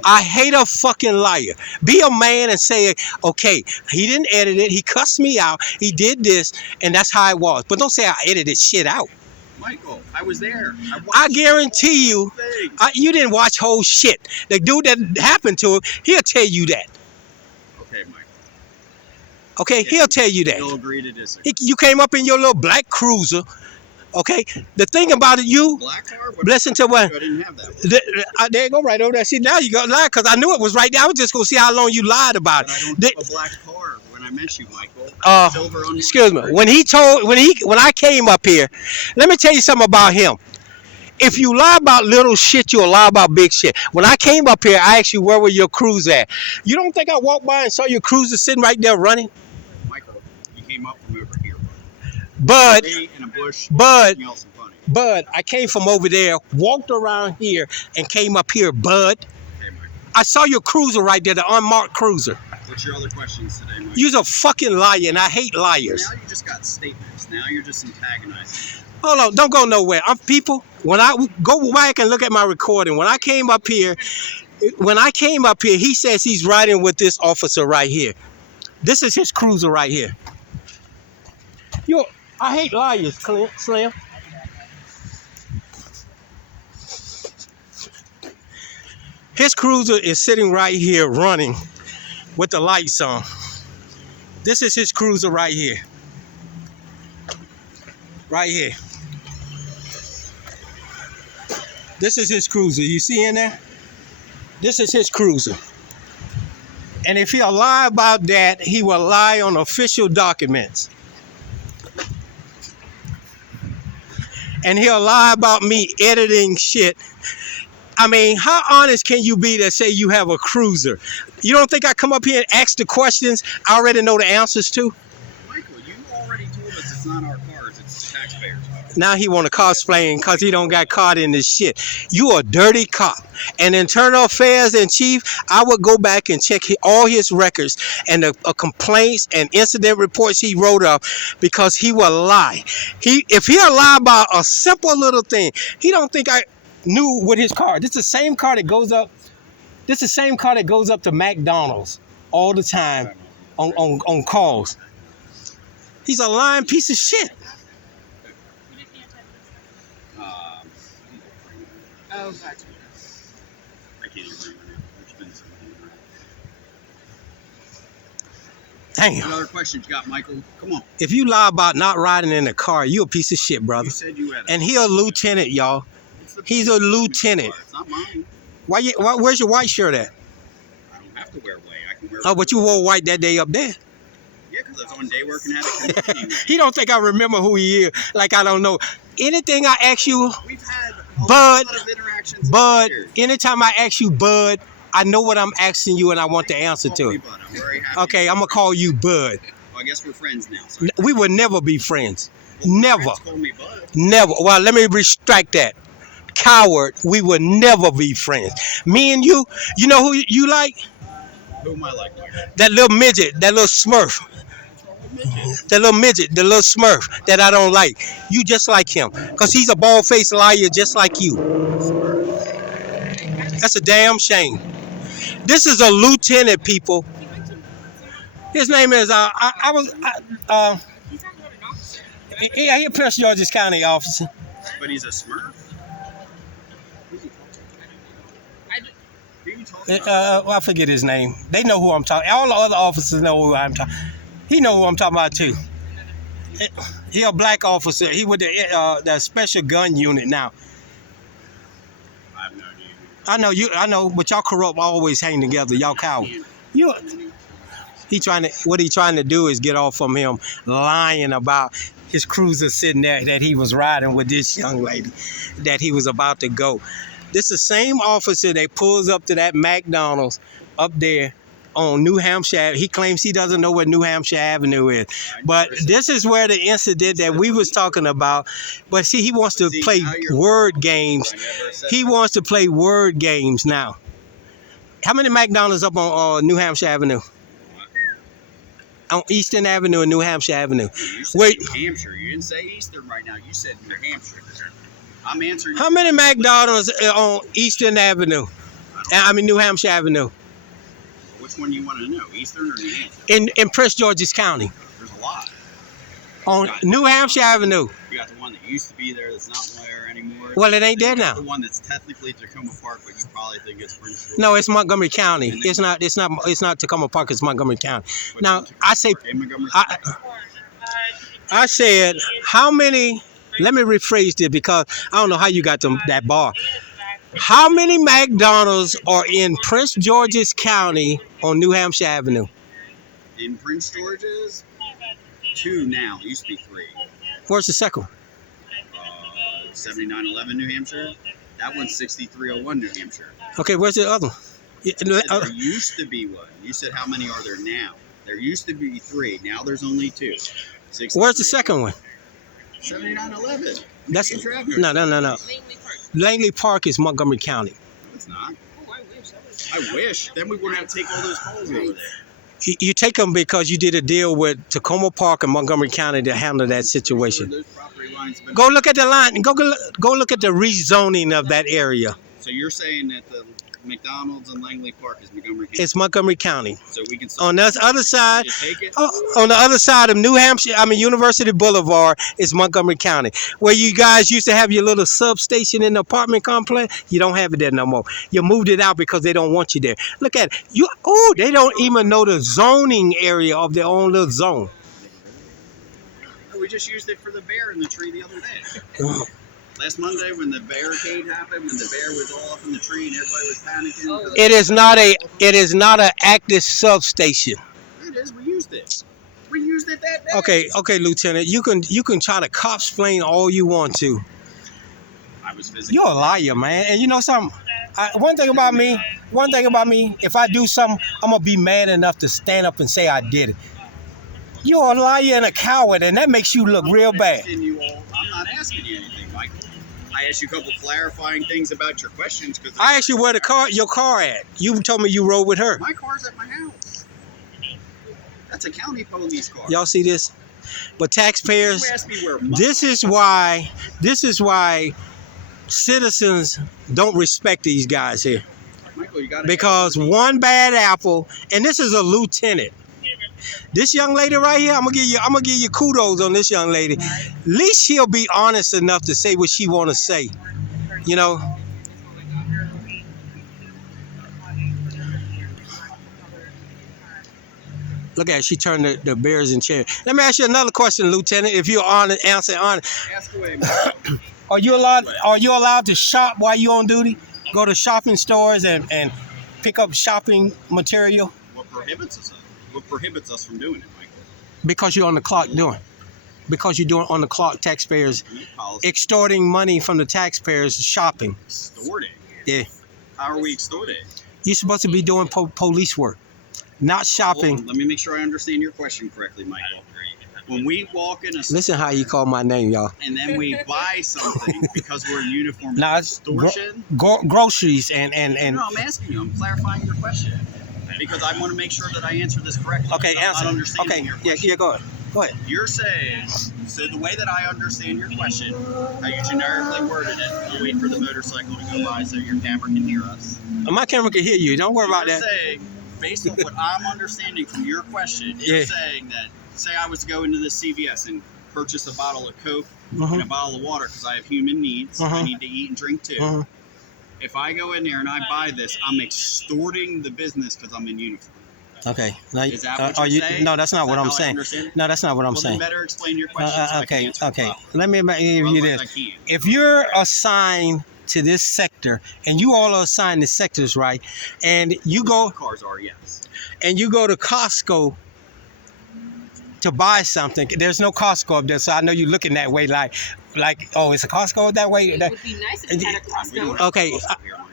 I hate a fucking liar. Be a man and say, okay, he didn't edit it. He cussed me out. He did this, and that's how it was. But don't say I edited shit out. Michael, I was there. I guarantee you, you didn't watch whole shit. The dude that happened to him, he'll tell you that. Okay, Michael. Okay, he'll tell you that. He'll agree to disagree. You came up in your little black cruiser. Okay, the thing about it, Black car? Listen to what. I didn't have that. There you go, right over there. See, now you got lie because I knew it was right there. I was just gonna see how long you lied about But I it. don't have a black car when I met you, Michael. Silver on Excuse me. When I came up here, let me tell you something about him. If you lie about little shit, you'll lie about big shit. When I came up here, I asked you where were your crews at. You don't think I walked by and saw your cruiser sitting right there running? Michael, you came up from over here. But, In a bush, but, anything else in front of you. but I came from over there, walked around here, and came up here, bud. Okay, Michael. I saw your cruiser right there, the unmarked cruiser. What's your other questions today, Michael? You're a fucking liar, and I hate liars. Now you just got statements. Now you're just antagonizing. Hold on, don't go nowhere. I'm people. When I go back and look at my recording, when I came up here, he says he's riding with this officer right here. This is his cruiser right here. I hate liars, Slim. His cruiser is sitting right here running with the lights on. This is his cruiser right here. Right here. This is his cruiser. You see in there? This is his cruiser. And if he'll lie about that, he will lie on official documents. And he'll lie about me editing shit. I mean, how honest can you be to say you have a cruiser? You don't think I come up here and ask the questions I already know the answers to? Michael, you already told us it's not our cars, it's the taxpayers' cars. Now he want to cosplay because he don't got caught in this shit. You a dirty cop. And Internal Affairs and Chief, I would go back and check all his records and the complaints and incident reports he wrote up because he will lie. If he'll lie about a simple little thing, he don't think I knew with his car. This is the same car that goes up. This is the same car that goes up to McDonald's all the time on calls. He's a lying piece of shit. Oh, gotcha. I can't even remember. There's been something. Damn. What other questions you got, Michael? Come on. If you lie about not riding in a car, you a piece of shit, brother. You said you had And he a lieutenant, y'all. He's a lieutenant. It's not mine. Where's your white shirt at? I don't have to wear white. I can wear Oh, but you wore white that day up there. Yeah, because I was on day work and had a company. He don't think I remember who he is. Like I don't know. Anything I ask you, We've had Bud, lot of interactions. Bud, anytime I ask you, Bud, I know what I'm asking you and I want the answer to it. Bud. I'm very happy. Okay, I'm going to call you Bud. Well, I guess we're friends now. So We would never be friends. well, my Never. friends call me Bud. Never. Well, let me retract that. Coward, we would never be friends. Me and you know who you like? Who am I like? That little midget, that little smurf. That little midget, the little smurf that I don't like. You just like him. Because he's a bald-faced liar just like you. That's a damn shame. This is a lieutenant, people. His name is, He's talking about an officer. he's a Prince George's County officer. But he's a Smurf? Who are you talking about? I forget his name. They know who I'm talking. All the other officers know who I'm talking. He know who I'm talking about too. He a black officer. He with the special gun unit now. I have no idea. I know you. I know, but y'all corrupt always hang together. Y'all coward. You. What he trying to do is get off from him lying about his cruiser sitting there that he was riding with this young lady that he was about to go. This is the same officer that pulls up to that McDonald's up there on New Hampshire. He claims he doesn't know where New Hampshire Avenue is. But this is where the incident that we was talking about. But see, he wants to play word games. He wants to play word games now. How many McDonald's up on New Hampshire Avenue? On Eastern Avenue and New Hampshire Avenue. You said Wait. New Hampshire. You didn't say Eastern right now. You said New Hampshire. I'm answering. How many McDonald's on Eastern Avenue? I mean New Hampshire Avenue. Which one you want to know, Eastern or New Hampshire? In Prince George's County. There's a lot. On New Hampshire Avenue. You got the one that used to be there that's not there anymore. Well, it ain't there You got now. The one that's technically Tacoma Park, but you probably think it's Prince George. No, it's Montgomery County. It's not Tacoma Park. It's Montgomery County. But Now I say, in Montgomery I said, how many? Let me rephrase this because I don't know how you got that bar. How many McDonald's are in Prince George's County on New Hampshire Avenue? in Prince George's, 2 now. It used to be 3. Where's the second one? 7911 New Hampshire. That one's 6301 New Hampshire. Okay, where's the other one? Yeah, You said there used to be one. You said how many are there now? There used to be 3. Now there's only 2. where's the second one? 7911. That's Hampshire Avenue. no. Langley Park. Langley Park is Montgomery County. No, it's not. Oh, I wish. I wish. Then we wouldn't have to take all those calls over there. You take them because you did a deal with Tacoma Park and Montgomery County to handle that situation. Those property lines been- Go look at the line. Go look at the rezoning of that area. So you're saying that the McDonald's and Langley Park is Montgomery County? It's Montgomery County. So we can On the other side, just take it? on the other side of New Hampshire, University Boulevard is Montgomery County. Where you guys used to have your little substation in the apartment complex, you don't have it there no more. You moved it out because they don't want you there. Look at it. They don't even know the zoning area of their own little zone. We just used it for the bear in the tree the other day. Last Monday when the barricade happened, when the bear was all up in the tree and everybody was panicking. Oh. It is not an active substation. It is. We used it. We used it that day. Okay, Lieutenant. You can try to cop-splain all you want to. I was physically. You're a liar, man. And you know something? One thing about me, if I do something, I'm gonna be mad enough to stand up and say I did it. You're a liar and a coward, and that makes you look real bad. I'm not asking you anything, Michael. I asked you a couple clarifying things about your questions. I asked you where your car at. You told me you rode with her. My car's at my house. That's a county police car. Y'all see this? But taxpayers, You asked me where this is why citizens don't respect these guys here. Michael, you gotta Because one bad apple, and this is a lieutenant. This young lady right here, I'm gonna give you kudos on this young lady. At least she'll be honest enough to say what she wanna say. You know? Look at her, she turned the bears in chair. Let me ask you another question, Lieutenant. If you're honest, answer honest. ask away, Michael. Are you allowed to shop while you're on duty? Go to shopping stores and pick up shopping material? What prohibits us from doing it, Michael? Because you're on the clock because you're doing on the clock, taxpayers Policy. extorting money from the taxpayers shopping. Extorting? Yeah. How are we extorting? You're supposed to be doing police work, not shopping. Hold on, let me make sure I understand your question correctly, Michael. When we walk in a store Listen how you call my name, y'all. and then we buy something because we're in uniform, Now it's it's extortion? groceries and No, I'm asking you. I'm clarifying your question because I want to make sure that I answer this correctly. okay, I'm answer. not understanding Okay, your yeah, question. go ahead. Go ahead. You're saying, so the way that I understand your question, how you generically worded it, I'll wait for the motorcycle to go by so your camera can hear us. My camera can hear you. Don't worry about You're that. saying, based on what I'm understanding from your question, Yeah. you're saying that, say I was to go into this CVS and purchase a bottle of Coke and a Mhm. bottle of water because I have human needs. I Mhm. need to eat and drink too. Mhm. If I go in there and I buy this, I'm extorting the business because I'm in uniform. Okay. Now, Is that what are you're you? saying? No, that's not Is what that I'm how I saying. understand it? No, that's not what I'm Well, saying. then better explain your question so I can Okay. answer it Okay. properly. Let me give you Otherwise, this. I can't. If you're assigned to this sector, and you all are assigned to sectors, right? And you go Cars are, yes. to Costco to buy something. There's no Costco up there, so I know you're looking that way, like, oh, it's a Costco that way. It would be nice if you had a We don't Costco. have Okay. Costco here, Michael.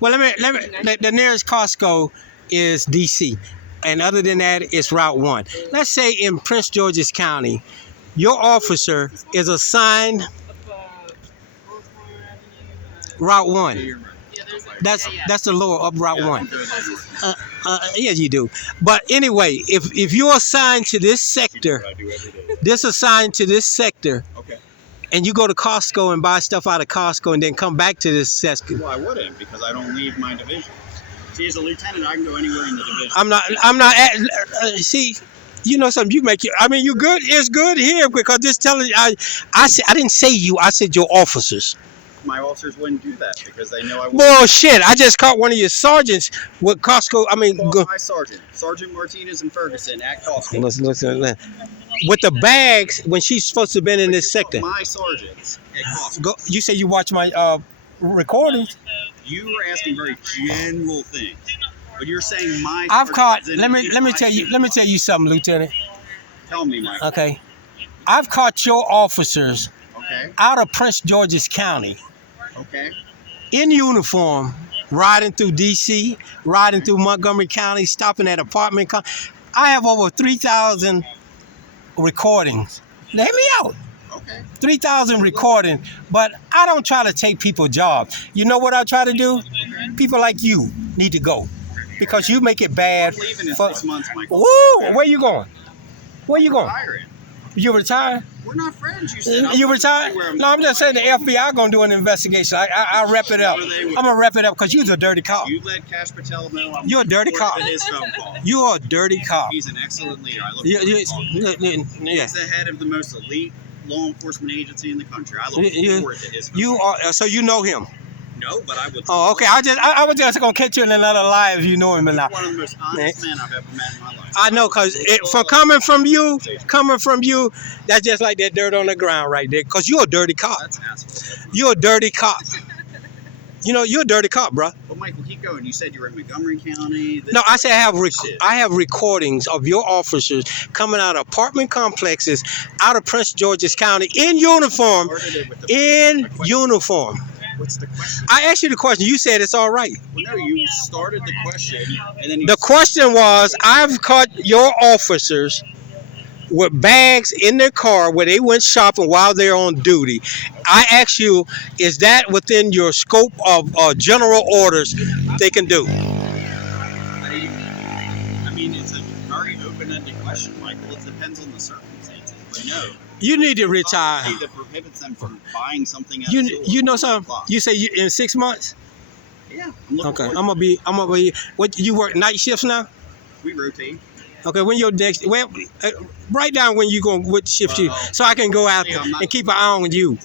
Well, the nearest Costco is DC, and other than that, it's Route 1. Let's say in Prince George's County, your officer is assigned Route 1. Yeah, there's That's the lower up Route Yeah, 1. I'm doing that anyway. Yes, you do. But anyway, if you're assigned to this sector, I do every day. this assigned to this sector, Okay. and you go to Costco and buy stuff out of Costco and then come back to this sector. Well, I wouldn't because I don't leave my division. See, as a lieutenant, I can go anywhere in the division. I'm not see, you know something, you're good. It's good here because this telling I didn't say you, I said your officers. My officers wouldn't do that because they know I wouldn't. Bullshit. I just caught one of your sergeants with Costco. Call my sergeant, Sergeant Martinez and Ferguson at Costco. Listen. With the bags when she's supposed to have been in this sector. My sergeants at Costco. You say you watch my recordings. You were asking very general things, but you're saying my. I've caught. sergeants Let me tell you something, Lieutenant. Tell me, Mike. Okay. I've caught your officers Okay. out of Prince George's County Okay. in uniform, riding through D.C., riding through Montgomery County, stopping at apartment. I have over 3,000 recordings. Let me out. Okay. 3,000 recordings, but I don't try to take people's jobs. You know what I try to do? People like you need to go because you make it bad. I'm leaving in for- 6 months, Michael. Woo! Where you going? Where you going? Retiring. You retire? We're not friends, you said. You retire? No, I'm just saying the FBI gonna do an investigation. I'll rep it up. I'm gonna rep it up because you're a dirty cop. You let Cash Patel know I'm You're a dirty looking forward cop. to his phone call. You're a dirty cop. He's an excellent leader. I look You- forward to you- his call. yeah. He's the head of the most elite law enforcement agency in the country. I look You- forward to his phone You call. are so you know him. No, but I would. Oh, okay. I was just gonna catch you in another live if you know him or not. One of the most honest men I've ever met in my life. I know, cause coming from you, that's just like that dirt on the ground right there. Cause you're a dirty cop. That's asshole. You're a dirty cop. You know, you're a dirty cop, bro. But Michael, keep going. You said you were in Montgomery County. No, I said Shit. I have recordings of your officers coming out of apartment complexes out of Prince George's County in uniform. Started it with the- In my question. uniform. What's the question? I asked you the question. You said it's all right. Well, no, you started the question, and then you The question was, I've caught your officers with bags in their car where they went shopping while they're on duty. I asked you, is that within your scope of general orders they can do? I mean, it's a very open-ended question, Michael. It depends on the circumstances. But no, You need to retire. policy that prohibits them from buying something at a You store you know at 12 something? o'clock. You say you, in 6 months? Yeah, I'm looking Okay, forward I'm gonna be. What you work night shifts now? We rotate. Okay, when your next, well, write down when you going, what shift you, so I can go out Yeah, I'm not- and keep an eye on you,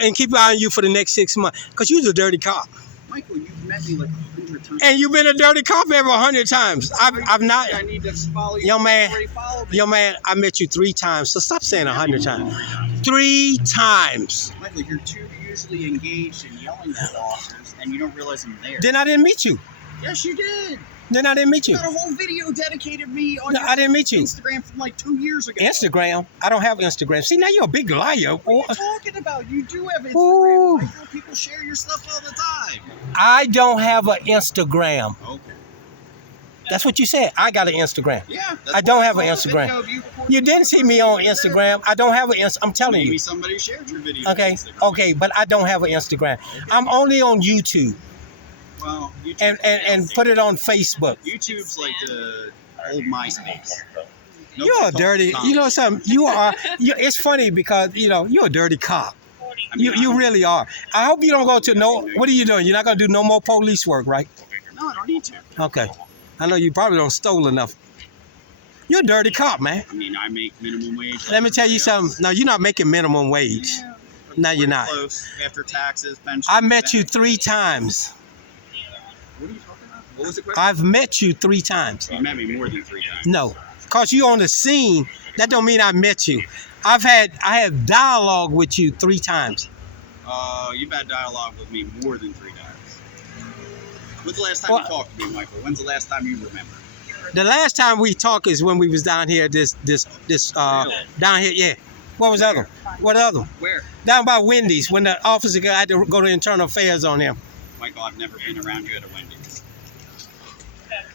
and keep an eye on you for the next 6 months, cause you're a dirty cop, Michael, you've met me like 100 times. and you've been a dirty cop over 100 times. I've not, I need to follow you. Young man. You already follow me. yo man, I met you 3 times, so stop saying 100 times. 3 times. Michael, you're too usually engaged in yelling at the officers, and you don't realize I'm there. Then I didn't meet you. Yes, you did. Then I didn't meet You you. got a whole video dedicated me on No, your I didn't meet you. Instagram from like 2 years ago. Instagram. I don't have Instagram. See, now you're a big liar. What are you talking about? You do have Instagram. Ooh. Michael. People share your stuff all the time. I don't have an Instagram. Okay. That's what you said. I got an Instagram. Yeah. I don't why have an saw the Instagram. video of you recording You didn't see me on Instagram. I don't have an Instagram. I'm telling Maybe you. somebody shared your video. Okay. on Instagram. Okay. But I don't have an Instagram. I'm only on YouTube Well, YouTube, and put it on Facebook. YouTube's like the old MySpace. You're a Nobody dirty. talks You know to something. You are. It's funny because you're a dirty cop. I mean, You really are. I hope you don't go to no. What are you doing? You're not gonna do no more police work, right? No, I don't need to. Okay. I know you probably don't stole enough. You're a dirty cop, man. I mean, I make minimum wage. Let me tell you something. No, you're not making minimum wage. Yeah, but No, you're pretty not. Close after taxes, pension. I met you 3 times. What are you talking about? What was the question? I've met you 3 times. You met me more than 3 times. No, cause you on the scene. That don't mean I met you. I have dialogue with you 3 times. You've had dialogue with me more than 3 times. When's the last time Well- you talked to me, Michael? When's the last time you remember? The last time we talked is when we was down here. This down here. Yeah. What was the other one? What other one? Where? Down by Wendy's when the officer guy had to go to internal affairs on him. Michael, I've never been around you at a Wendy's.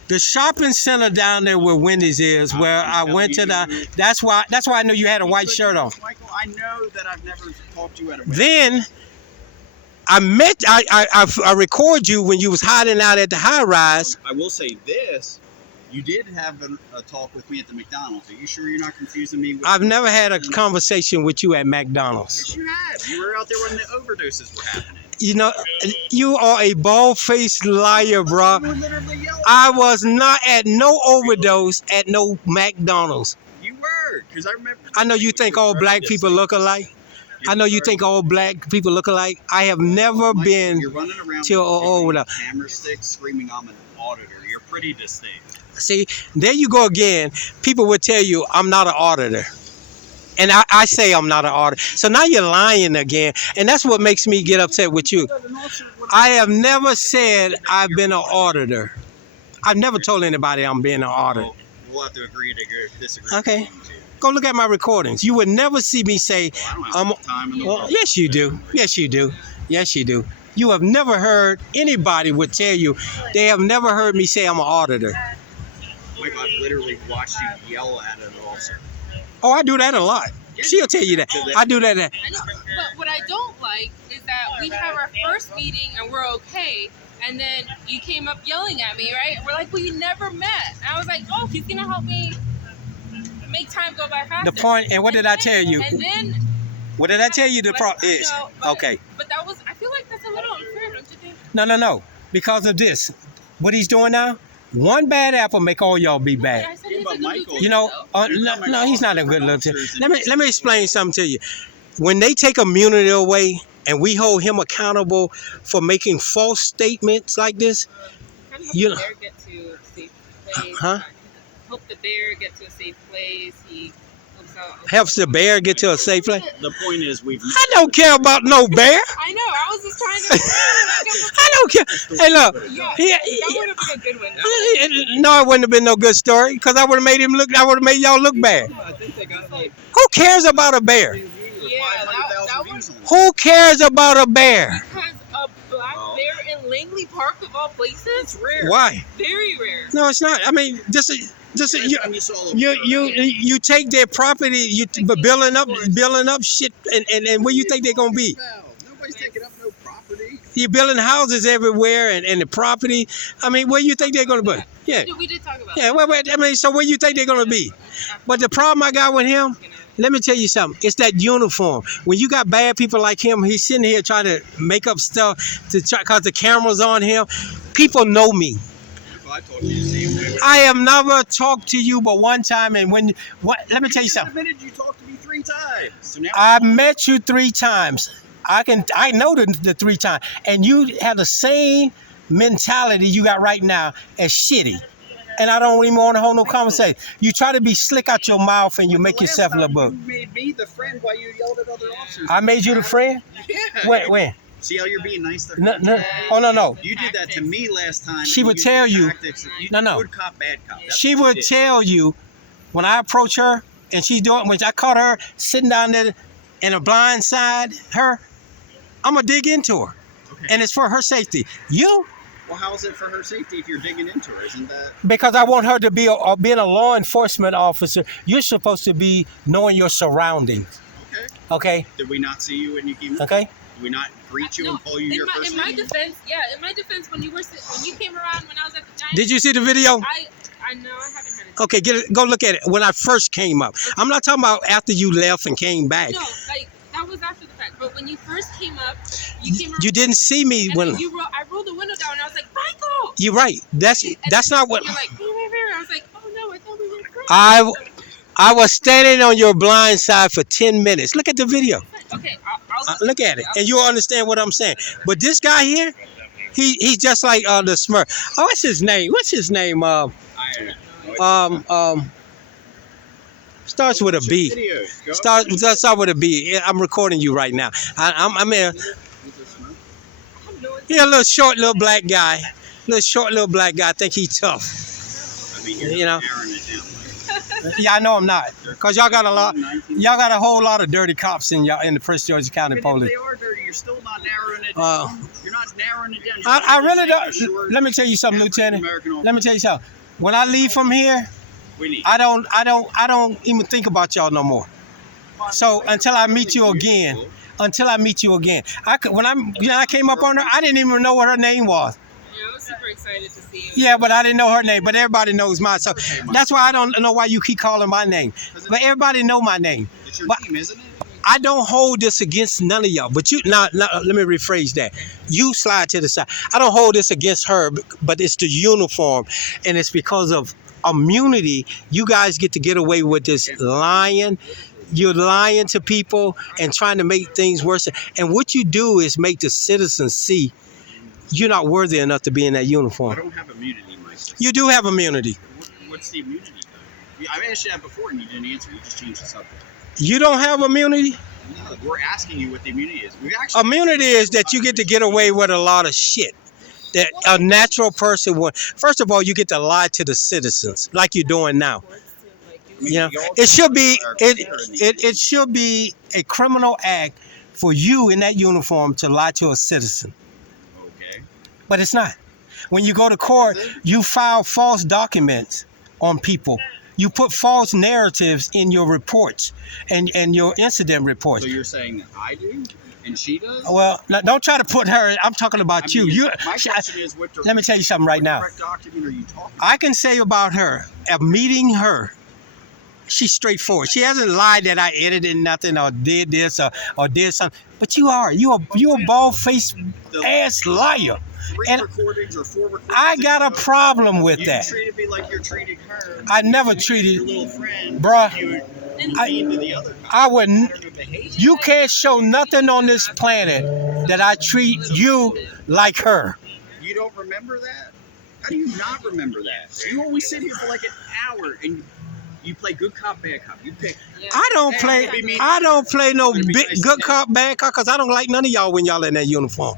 The shopping center down there where Wendy's is, where I went to the. That's why I knew you had a white shirt on. Michael, I know that I've never talked to you at a Wendy's. Then I record you when you was hiding out at the high rise. I will say this. You did have a talk with me at the McDonald's. Are you sure you're not confusing me with... I've never had a conversation with you at McDonald's. Yes, you have. You were out there when the overdoses were happening. You know, you are a bald-faced liar, bro. You were literally yelling. I was not at no overdose at no McDonald's. You were, because I remember... I know you think all black people look alike. I know you think all black people look alike. I have never Michael, been you're running around to with the camera stick screaming, I'm an auditor. You're pretty distinct. See, there you go again. People would tell you I'm not an auditor. And I say I'm not an auditor. So now you're lying again. And that's what makes me get upset with you. I have never said I've been an auditor. I've never told anybody I'm being an auditor. We'll have to agree to disagree. Okay. between you two. Go look at my recordings. You would never see me say, Well, I don't have enough time in the well, world. yes, you do. Yes, you do. Yes, you do. You have never heard anybody would tell you they have never heard me say I'm an auditor. Mike, I've literally watched you yell at an officer. Oh, I do that a lot. She'll tell you that. I do that. I know, but what I don't like is that we have our first meeting and we're okay, and then you came up yelling at me, right? We're like, well, you never met. And I was like, oh, he's gonna help me make time go by faster. The point, and what did I tell you? And then, What did I tell you the problem is? No, but, Okay. But that was, I feel like that's a little unfair, don't you think? No. Because of this. What he's doing now, one bad apple make all y'all be I bad. said Yeah, he's but a good Michael- lieutenant, You know, though. no, he's not a good lieutenant. Let me explain something to you. When they take immunity away and we hold him accountable for making false statements like this, Kind of you hope know- the bear get to a safe place. Huh? Hope the bear get to a safe place. He helps out. helps the bear get to a safe place. The point is, we've I don't care about no bear. I know. I was just trying to. I don't care. Hey, look. Yeah, He- that would have been a good one. No, it wouldn't have been no good story because I would have made him look. I would have made y'all look bad. I think they got like Who cares about a bear? 500,000 views on it. Who cares about a bear? Because a black bear in Langley Park of all places, It's rare. Why? very rare. No, it's not. I mean, just Last you. time you saw them, You take their property, you building up shit, and where you think they're gonna be? Nobody's taking up no property. You're building houses everywhere, and the property. I mean, where you think they're gonna be? Yeah, We did talk about yeah. Wait. I mean, so where you think they're gonna be? But the problem I got with him, let me tell you something. It's that uniform. When you got bad people like him, he's sitting here trying to make up stuff to try because the camera's on him. People know me. If I told you the same way. I have never talked to you but one time, and when what? Let me tell you just something. admitted you talked to me 3 times. So now I met you 3 times. I know the 3 times, and you have the same mentality you got right now as shitty. And I don't even want to hold no conversation. You try to be slick out your mouth and you make the last yourself look time good. You made me the friend while you yelled at other officers. I made you the friend? Yeah. When? See how you're being nice to her? No. Oh, no. You did that to me last time. She You would used tell the you- tactics. You No, did no. Good cop, bad cop. That's She what you would did. tell you when I approach her and she's doing, when I caught her sitting down there in a blind side, I'm going to dig into her. Okay. And it's for her safety. You? Well, how is it for her safety if you're digging into her? Isn't that? Because I want her to be being a law enforcement officer. You're supposed to be knowing your surroundings. Okay. Okay? Did we not see you when you came in? Okay? Did we not greet you No, and call you your first in my name? defense, when you came around when I was at the Giants, Did you see the video? I know I haven't heard it. Okay, go look at it. When I first came up. I'm not talking about after you left and came back. No, like that was after the fact. But when you first came up, you came around. You didn't see me and when. then I rolled the window down and I was like, Michael. You're right. That's not what. You're like, hey. I was like, oh no, I thought we were friends. I was standing on your blind side for 10 minutes. Look at the video. Okay, I'll Look at it, and you'll understand what I'm saying. But this guy here, he's just like the Smurf. Oh, what's his name? Starts with a B. Starts with a B. I'm recording you right now. I'm here. Yeah, a little short, little black guy. I think he's tough. I mean, you're You know. narrowing it down. Yeah, I know I'm not, cause y'all got a whole lot of dirty cops in the Prince George's County Even Police. if they are dirty, you're still not narrowing it down. You're not narrowing it down. You're I really just saying don't. you're Let me tell you something, Lieutenant. African-American Let me tell you something. When I leave from here, We need. I don't even think about y'all no more. So until I meet you again, when I came up on her, I didn't even know what her name was. Yeah, I was super excited to see you. Yeah, but I didn't know her name. But everybody knows mine. So that's why I don't know why you keep calling my name. But everybody know my name. It's your But team, isn't it? I don't hold this against none of y'all. But you now let me rephrase that. You slide to the side. I don't hold this against her, but it's the uniform, and it's because of immunity. You guys get away with this lying. You're lying to people and trying to make things worse. And what you do is make the citizens see you're not worthy enough to be in that I uniform. don't have immunity, Mike. You do have immunity. What's the immunity, though? I've asked you that before and you didn't answer. You just changed the subject. You don't have immunity? No, we're asking you what the immunity is. We actually. Immunity is that you get away with a lot of shit that a natural person would. First of all, you get to lie to the citizens like you're doing now. You know, y'all it should be are clear in these. it should be a criminal act for you in that uniform to lie to a citizen, Okay. but it's not. When you go to court, you file false documents on people. You put false narratives in your reports and your incident reports. So you're saying that I do and she does? Well, now, don't try to put her. I'm talking about you. My question is, what Let me tell you something right now. direct document are you talking about? I can say about her, of meeting her, she's straightforward. She hasn't lied that I edited nothing or did this or did something. But you are a bald-faced ass liar. 3 and recordings or 4 recordings. I got a problem with You that. treated me like you're treating her. I never Your treated, little friend. bruh. You I- mean to the other. I wouldn't. Pattern of behavior. You can't show nothing on this planet that I treat you like her. You don't remember that? How do you not remember that? You always sit here for like an hour and you play good cop, bad cop. You pick. I don't play no big good cop, bad cop, because I don't like none of y'all when y'all in that uniform.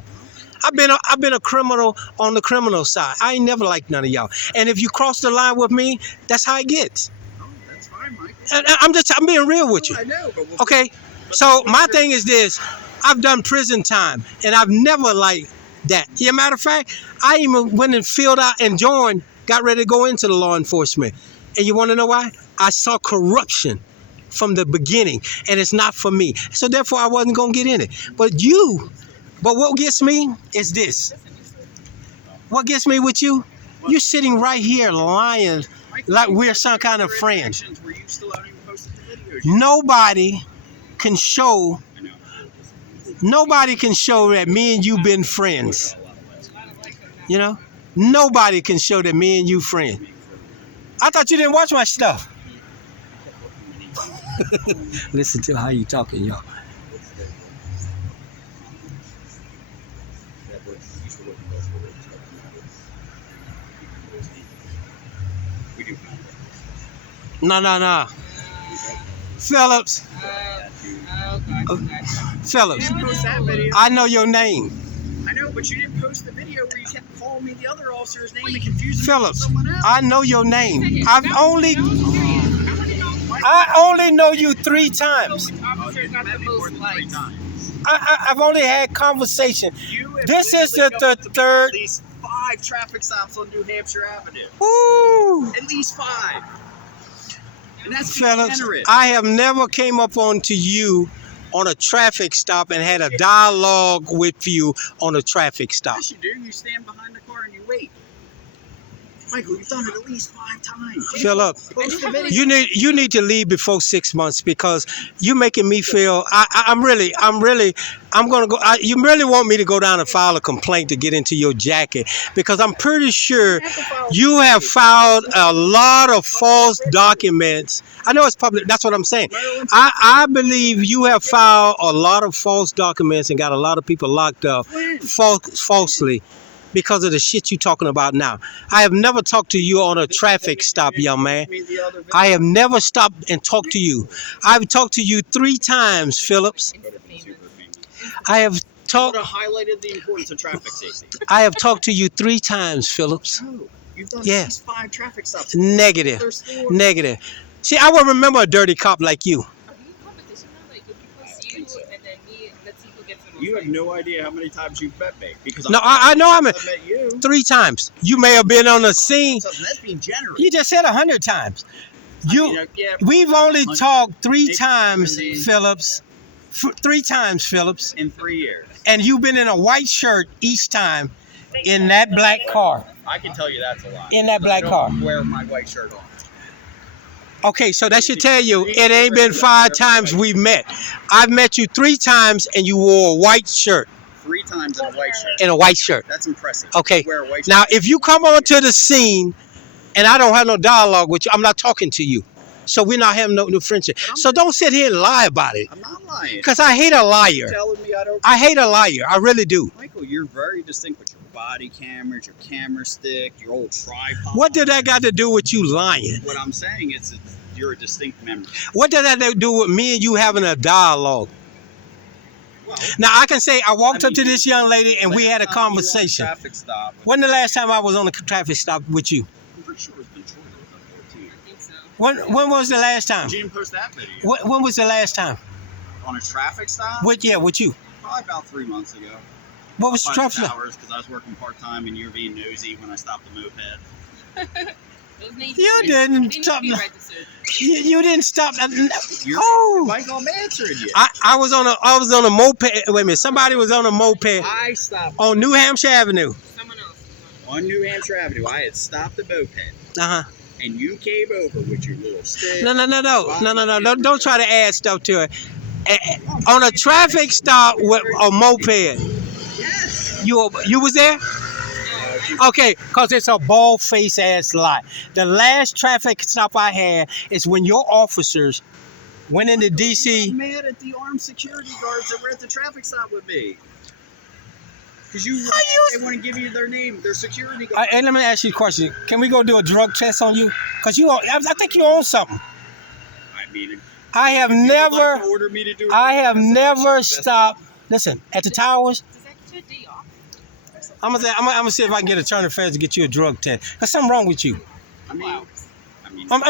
I've been a criminal on the criminal side. I ain't never liked none of y'all. And if you cross the line with me, that's how it gets. Oh, that's fine, Mike. And I'm being real with you. I know, but we'll Okay, so my thing is this: I've done prison time, and I've never liked that. Yeah, matter of fact, I even went and filled out and joined, got ready to go into the law enforcement. And you want to know why? I saw corruption from the beginning, and it's not for me. So therefore, I wasn't gonna get in it. But what gets me is this. What gets me with you? You're sitting right here lying like we're some kind of friends. Were you still out even posted the videos? Nobody can show I know. that me and you been friends. You know? Nobody can show that me and you friends. I thought you didn't watch my stuff. Listen to how you talking, y'all. We do. No. Phillips. Phillips. You didn't post that video. I know your name. I know, but you didn't post the video where you kept calling me the other officer's name and confusing me with Phillips. someone else. I know your name. I only know you 3 times. Officer got the most likes. I've only had conversation. You have This is literally the gone to third. At least 5 traffic stops on New Hampshire Avenue. Woo! At least 5. And that's being Phillips, generous. I have never came up onto you on a traffic stop and had a dialogue with you on a traffic stop. Yes, you do. You stand behind the car and you wait. Michael, you've done it at least 5 times. Philip, Post the video. you need to leave before 6 months because you're making me feel. I'm gonna go. You really want me to go down and file a complaint to get into your jacket because I'm pretty sure you have filed a lot of false documents. I know it's public. That's what I'm saying. I believe you have filed a lot of false documents and got a lot of people locked up falsely. Because of the shit you talking about now. I have never talked to you on a traffic stop, young man. I have never stopped and talked to you. I've talked to you 3 times, Phillips. I have Would talked. have highlighted the importance of traffic safety. I have talked to you 3 times, Phillips. No, you've done Yeah. at least 5 traffic stops. Negative. There's 4. Negative. See, I will remember a dirty cop like you. Are we in competition now? Like, if you post you and then me, let's see who gets the most You have likes. no idea how many times you've met me. Because No, I know I'm I've met you. 3 times. You may have been on the scene. That's being generous. You just said 100 times. Yeah, We've only 100, talked 3 maybe times, 70. Phillips. 3 times, Phillips. in 3 years. And you've been in a white shirt each time in that black car. I can tell you that's a lot. In that black I car. don't wear my white shirt on. Okay, so that should tell you it ain't been 5 times we've met. I've met you 3 times and you wore a white shirt. 3 times in a white shirt. In a white shirt. That's impressive. Okay. You wear a white shirt. Now, if you come onto the scene and I don't have no dialogue with you, I'm not talking to you. So we're not having no friendship. So don't sit here and lie about it. I'm not lying. Because I hate a liar. Telling me I don't. I hate a liar. I really do. Michael, you're very distinct with your body cameras, your camera stick, your old tripod. What did that got to do with you lying? What I'm saying is you're a distinct member. What did that do with me and you having a dialogue? Well, Now, I can say I walked I up to mean, this young lady and we last had a time you were on conversation. Traffic stop. When the last time I was on a traffic stop with you? I'm pretty sure it's been shorter. the 14th. I think so. When was the last time? You didn't post that video. When was the last time? On a traffic stop? With you? Probably about 3 months ago. What was the By traffic? Towers, because I was working part-time and you were being nosy when I stopped the moped. Those need You to be- didn't they need to stop. be registered. You didn't stop. You're Oh, Michael, I'm answering you. I was on a moped. Wait a minute. Somebody was on a moped I stopped on New Hampshire Avenue. Someone else. on New Hampshire Avenue. I had stopped the moped. Uh huh. And you came over with your little stick. No. Don't try to add stuff to it. On a traffic stop with a moped, Yes. you was there? Okay, because it's a bald-faced ass lie. The last traffic stop I had is when your officers went into You D.C. got mad at the armed security guards that were at the traffic stop with me. Because they want to give you their name, their security guard. Hey, let me ask you a question. Can we go do a drug test on you? Because I think you own something. I mean, I have if you would never, like to order me to do a I have drug test, never that's- stopped. Listen, at the towers, Does that get you a day off? I'm gonna see if I can get Attorney Affairs to get you a drug test. There's something wrong with you. I mean,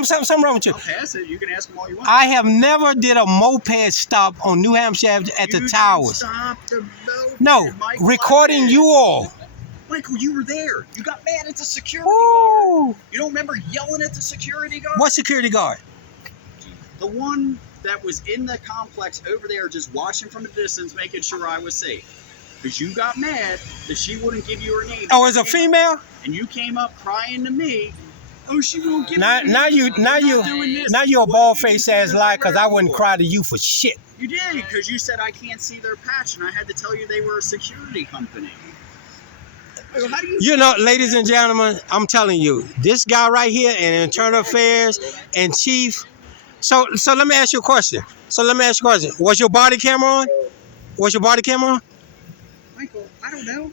Something wrong with you. I'll pass it. You can ask them all you want. I have never did a moped stop on New Hampshire Avenue at the You towers. didn't stop the moped, No, Michael, recording I did. you all. Michael, you were there. You got mad at the security guard. Ooh. You don't remember yelling at the security guard? What security guard? The one that was in the complex over there just watching from a distance, making sure I was safe. Because you got mad that she wouldn't give you her name. Oh, is a female? And you came up crying to me. Oh, she won't give Now me her you're a bald faced ass lie because I wouldn't cry to you for shit. You did, because you said I can't see their patch, and I had to tell you they were a security company. How do you? You know, ladies and gentlemen, I'm telling you, this guy right here in Internal Affairs and Chief. So let me ask you a question. Was your body camera on? Michael, I don't know.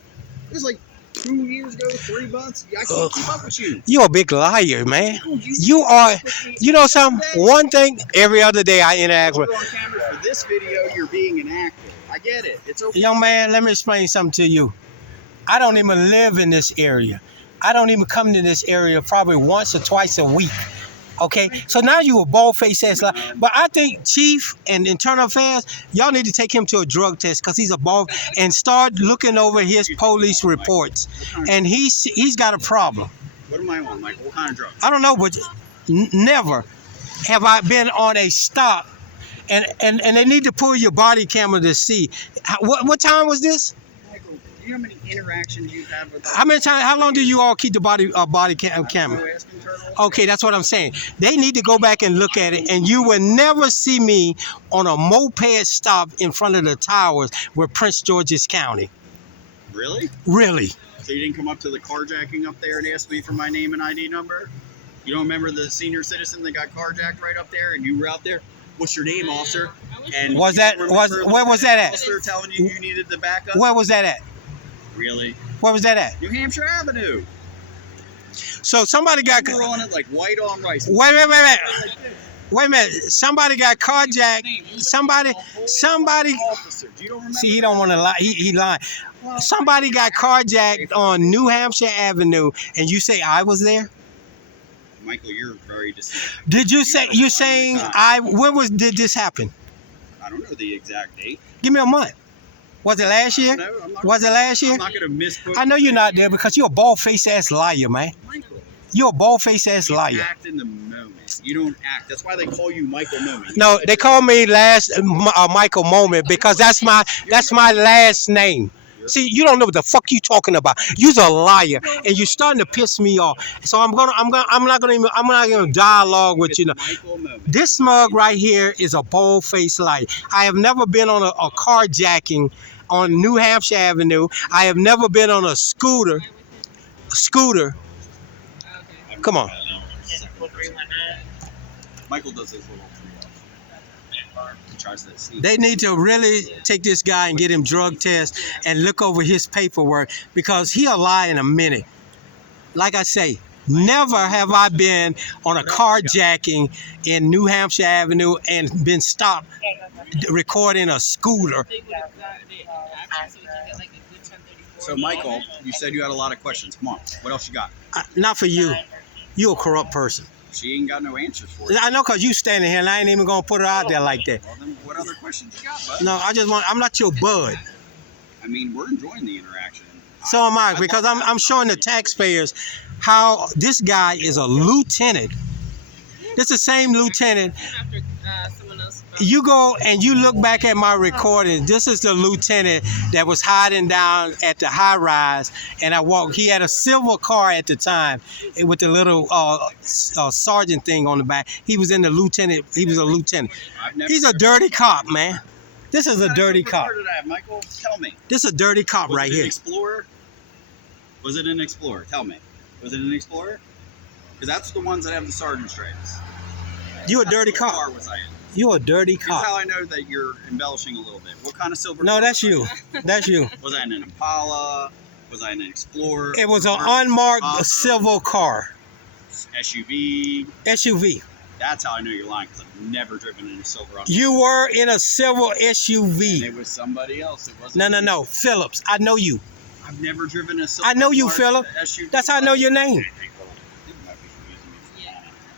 It was like 2 years ago, 3 months. I can't keep up with you. You're a big liar, man. Michael, You are. You know something? One thing, every other day I interact with. You're on camera for this video. You're being an actor. I get it. It's okay. Young man, let me explain something to you. I don't even live in this area. I don't even come to this area probably once or twice a week. Okay, so now you a bald-faced ass lie. But I think Chief and Internal Affairs, y'all need to take him to a drug test because he's a bald and start looking over his police reports. And he's got a problem. What am I on, Michael? What kind of drugs? I don't know, but never have I been on a stop. And they need to pull your body camera to see. What time was this? Michael, do you know how many interactions you've had with? How long do you all keep the body camera? Okay, that's what I'm saying. They need to go back and look at it, and you will never see me on a moped stop in front of the towers with Prince George's County. Really? Really? So you didn't come up to the carjacking up there and ask me for my name and ID number? You don't remember the senior citizen that got carjacked right up there, and you were out there? What's your name, officer? And where was that at? Officer telling you needed the backup? Where was that at? Really? Where was that at? New Hampshire Avenue. So somebody got. You were on it like white on rice. Wait a minute. Somebody got carjacked. Somebody. Officer, you don't remember? See, he don't want to lie. He lying. Somebody got carjacked on New Hampshire Avenue, and you say I was there? Michael, you're very deceiving. Did you say you're saying did this happen? I don't know the exact date. Give me a month. Was it last year? No, Was it last year? I'm not going to misquote. I know you're not there because you're a bald-faced ass liar, man. Michael, You're a bald-faced ass you liar. act in the moment. You don't act. That's why they call you Michael Moment. No, they call me Michael Moment because that's my last name. See, you don't know what the fuck you talking about. You're a liar, and you're starting to piss me off. So I'm not gonna dialogue with you. Michael Moment. This mug right here is a bald-faced liar. I have never been on a carjacking on New Hampshire Avenue. I have never been on a scooter. Come on. Michael does his little he tries to see. They need to really take this guy and get him drug test and look over his paperwork because he'll lie in a minute. Like I say, never have I been on a carjacking in New Hampshire Avenue and been stopped recording a scooter. So, Michael, you said you had a lot of questions. Come on. What else you got? Not for you. You're a corrupt person. She ain't got no answers for you. I know because you standing here and I ain't even going to put her out there like that. Well, then what other questions you got, bud? No, I'm not your bud. I mean, we're enjoying the interaction. So am I, because I'm showing the taxpayers how this guy is a lieutenant. This is the same lieutenant. After someone else. You go and you look back at my recording. This is the lieutenant that was hiding down at the high rise, and I walked. He had a silver car at the time with the little sergeant thing on the back. He was in the lieutenant. He was a lieutenant. He's a dirty cop, man. This is a dirty cop. What did I have, Michael? Tell me. This is a dirty cop Was right it here. an Explorer? Was it an Explorer? Tell me. Was it an Explorer? Because that's the ones that have the sergeant stripes. You a dirty What cop. car was I in? You a dirty Here's how cop. I know that you're embellishing a little bit. What kind of silver? No, car that's was I you. in? That's you. Was I in an Impala? Was I in an Explorer? It was an Mark, unmarked Impala, silver car. SUV. SUV. That's how I know you're lying, because I've never driven in a silver. You were in a silver And SUV. it was somebody else. It wasn't. No. Phillips. I know you. I've never driven a silver. I know you, marked Phillip. SUV. That's how I know your name.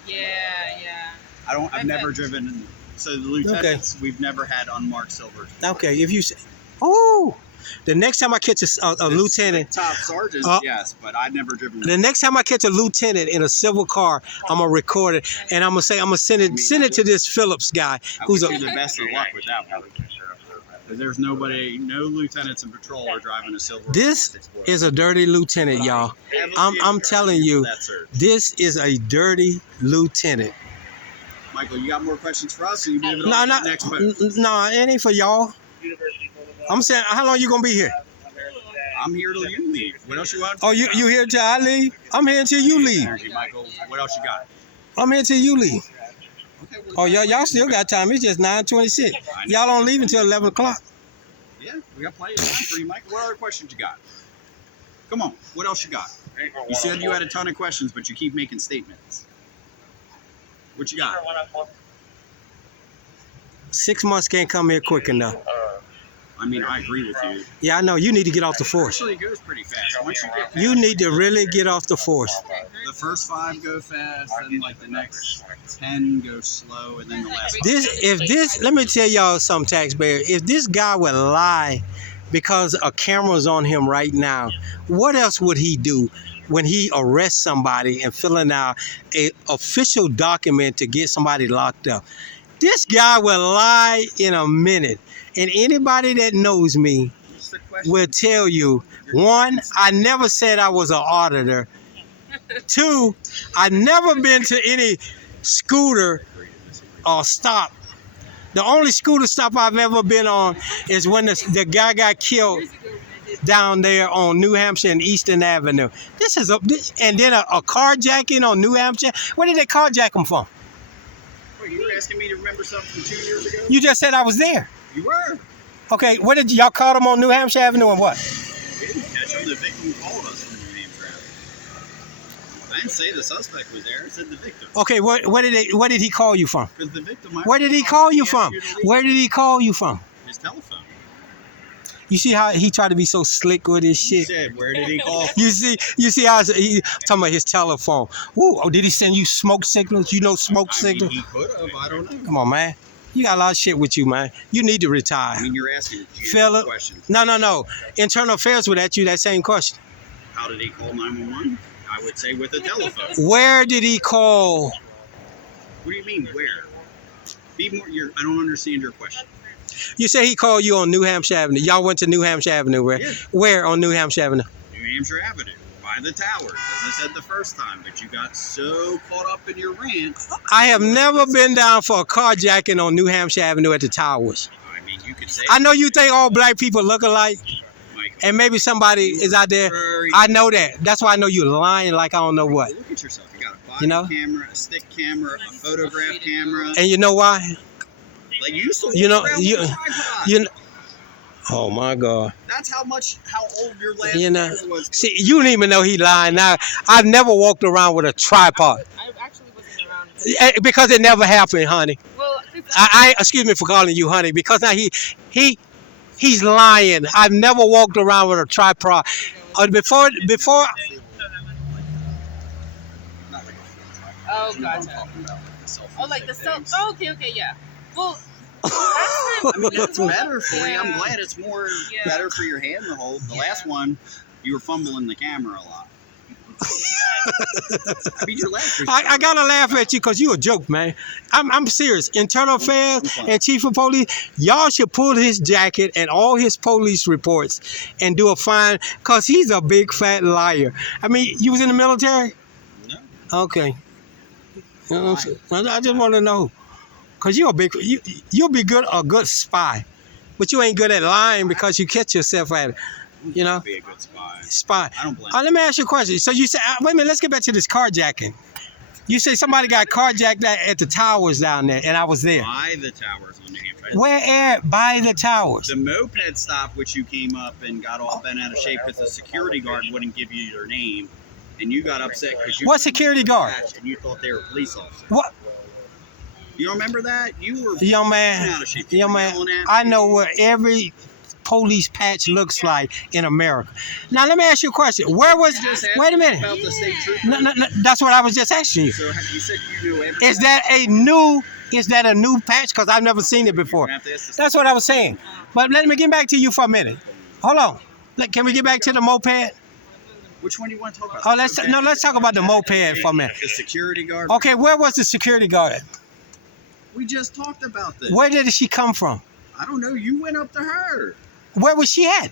Yeah. I've never driven. So the lieutenants, we've never had unmarked silver. Okay, if you say, oh, the next time I catch a lieutenant, Top sergeants, yes, but I've never driven. the next time I catch a lieutenant in a silver car, I'm gonna record it and I'm gonna send it to this Phillips guy I who's wish a. you the best of luck with that one. Because there's no lieutenants in patrol are driving a silver. This Explorer. is a dirty lieutenant, y'all. I'm telling you, That, sir. this is a dirty lieutenant. Michael, you got more questions for us, or you move it No, on no, to the next post? no, it ain't for y'all. I'm saying, how long you gonna be here? I'm here till you leave. What else you want? Oh, you here till I leave? I'm here until you leave. Energy, Michael. What else you got? I'm here till you leave. Okay, Oh, y'all still got time. It's just 9:26. Y'all don't leave until 11 o'clock. Yeah, we got plenty of time for you, Michael. What other questions you got? Come on. What else you got? You said you had a ton of questions, but you keep making statements. What you got? 6 months can't come here quick enough. I mean, I agree with you. Yeah, I know. You need to get off the force. Actually, it goes pretty fast. Once you get You need to really get off the force. the first 5 go fast, then like the next 10 go slow, and then the last 5. Let me tell y'all something, taxpayer. If this guy would lie because a camera's on him right now, what else would he do when he arrests somebody and filling out an official document to get somebody locked up? This guy will lie in a minute. And anybody that knows me Just a question. will tell you, one, I never said I was an auditor. Two, I never been to any scooter or stop. The only scooter stop I've ever been on is when the guy got killed down there on New Hampshire and Eastern Avenue. And then a carjacking on New Hampshire. Where did they carjack him from? Wait, you were asking me to remember something from 2 years ago? You just said I was there. You were. Okay, what did y'all caught him on New Hampshire Avenue and what? We didn't catch him. The victim called us from New Hampshire Avenue. I didn't say the suspect was there. I said the victim. Okay, where did he call you from? Because the victim. Where did he call you from? Where did he call you from? His telephone. You see how he tried to be so slick with his You shit? said, where did he call? You see how he talking about his telephone. Ooh, oh, did he send you smoke signals? You know smoke I mean, signals? he could have. I don't know. Come on, man. You got a lot of shit with you, man. You need to retire. I mean, you're asking Phillip, questions. No. Internal Affairs would ask you that same question. How did he call 911? I would say with a telephone. Where did he call? What do you mean, where? Be more. I don't understand your question. You say he called you on New Hampshire Avenue. Y'all went to New Hampshire Avenue. Where? Yeah. Where on New Hampshire Avenue? New Hampshire Avenue, by the towers, as I said the first time, but you got so caught up in your rant. I have never been down for a carjacking on New Hampshire Avenue at the towers. I mean, you could say. I know you think all black people look alike, Michael, and maybe somebody is out there. I know that. That's why I know you're lying like I don't know what. Look at yourself. You got a body You know? camera, a stick camera, a photograph camera. And you know why? Like you used to You know, walk around you- with a tripod. You know, oh my God. That's how old your last You know, camera was. see, you don't even know he lying now. I've never walked around with a tripod I actually wasn't around. because it never happened, honey. Well, I excuse me for calling you honey because now he's lying. I've never walked around with a tripod. Before Not like a full tripod. Oh, You know what I'm gotcha. talking about, the self Oh, like the self. things. Oh, okay, yeah. Well, I mean, that's better for you. I'm Yeah. glad it's more Yeah. better for your hand to hold. The last one, you were fumbling the camera a lot. I mean, you're laughing. I gotta laugh at you because you a joke, man. I'm serious. Internal Affairs and Chief of Police, y'all should pull his jacket and all his police reports and do a fine because he's a big fat liar. I mean, you was in the military? No. Okay. You know what I'm saying? I just want to know because you'll be a good spy, but you ain't good at lying because you catch yourself at it. You know, Be a good spy. spy. I don't blame Let me ask you a question. So you say, wait a minute, let's get back to this carjacking. You say somebody got carjacked at the towers down there, and I was there. By the towers on New Hampshire. Where at? By the towers. The moped stop, which you came up and got all bent out of shape because the security guard wouldn't give you your name, and you got upset because you. What security guard? And you thought they were police officers. What? You don't remember that? You were Young bent man, out of shape. You young were man, yelling at I me. know what every police patch looks like in America. Now, let me ask you a question. Where was, You just asked wait a me minute. About the state trooper. No, that's what I was just asking you. So you said you knew everything. Is that a new patch? Because I've never seen it before. You have to ask the That's what I was saying. But let me get back to you for a minute. Hold on. Can we get back to the moped? Which one do you want to talk about? Oh, let's talk about the moped for a minute. The security guard. Okay, where was the security guard at? We just talked about this. Where did she come from? I don't know. You went up to her Where was she at?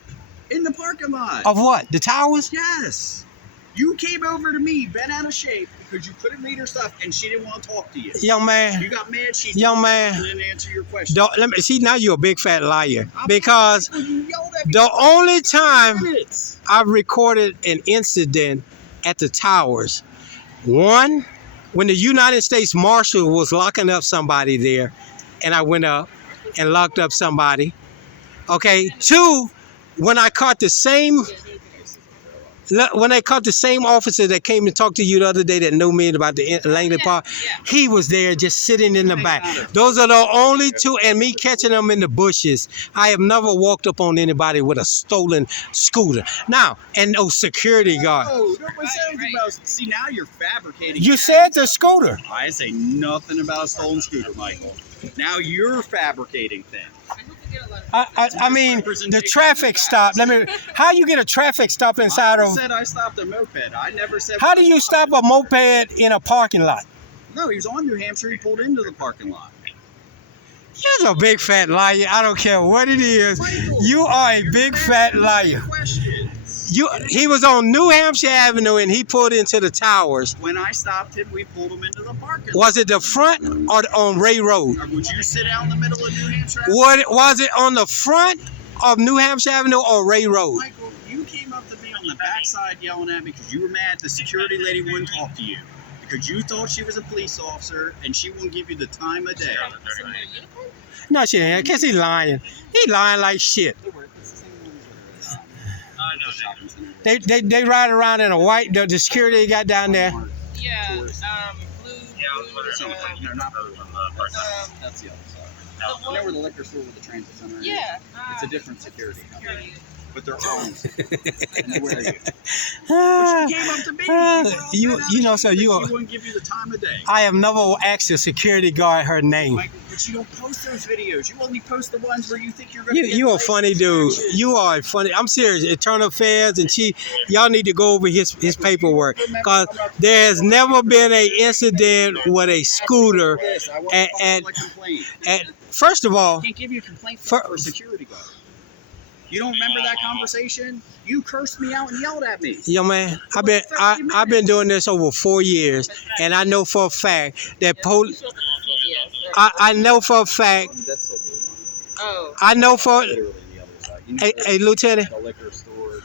in the parking lot. Of what? The towers? Yes. You came over to me, bent out of shape, because you couldn't read her stuff, and she didn't want to talk to you. Young You man, got mad. She young man. didn't answer your question. Let me see. Now you're a big fat liar because Well, you yelled at me the only time for minutes. I've recorded an incident at the towers, one, when the United States Marshal was locking up somebody there, and I went up and locked up somebody. Okay. Two, when I caught the same officer that came and talked to you the other day that knew me about the Langley Park, he was there just sitting in the back. Those are the only two, and me catching them in the bushes. I have never walked up on anybody with a stolen scooter. Now, and no security guard. Oh, nobody said anything about. See, now you're fabricating. You that. said the scooter. I didn't say nothing about a stolen scooter, Michael. Now you're fabricating things. I mean, the traffic stop. How you get a traffic stop inside I of? said I stopped a moped. I never said. How do you stop a moped in a parking lot? No, he was on New Hampshire. He pulled into the parking lot. You're a big fat liar. I don't care what it is. You are a big fat liar. Questions. He was on New Hampshire Avenue and he pulled into the towers. When I stopped him, we pulled him into the parking lot. Was it the front or on Ray Road? Or would you sit out in the middle of New Hampshire? Was it on the front of New Hampshire Avenue or Ray Road? Michael, you came up to me on the backside yelling at me because you were mad the security lady wouldn't talk to you. Because you thought she was a police officer and she won't give you the time of day. No, she ain't. I guess he lying. He lying like shit. They ride around in a white, the security got down there. Yeah, blue. No, not blue. That's the other side. You know where the liquor store with the transit center is? Yeah. It's a different security company. But they're armed. And they wear you. Ah, But you came up to me. you know, so She you. wouldn't give you the time of day. I have never asked a security guard her name. Michael, but you don't post those videos. You only post the ones where you think you're going to You a funny dude. You are a funny. I'm serious. Internal Affairs and Chief, y'all need to go over his paperwork because there has never been an incident with a scooter. At first of all, I can't give you a complaint for a security guard. You don't remember that conversation? You cursed me out and yelled at me. yo man, I've been doing this over 4 years, and I know for a fact that I know for a fact. That's the blue one. Oh. I know for. Literally the other side. You know Hey, Lieutenant, the liquor store.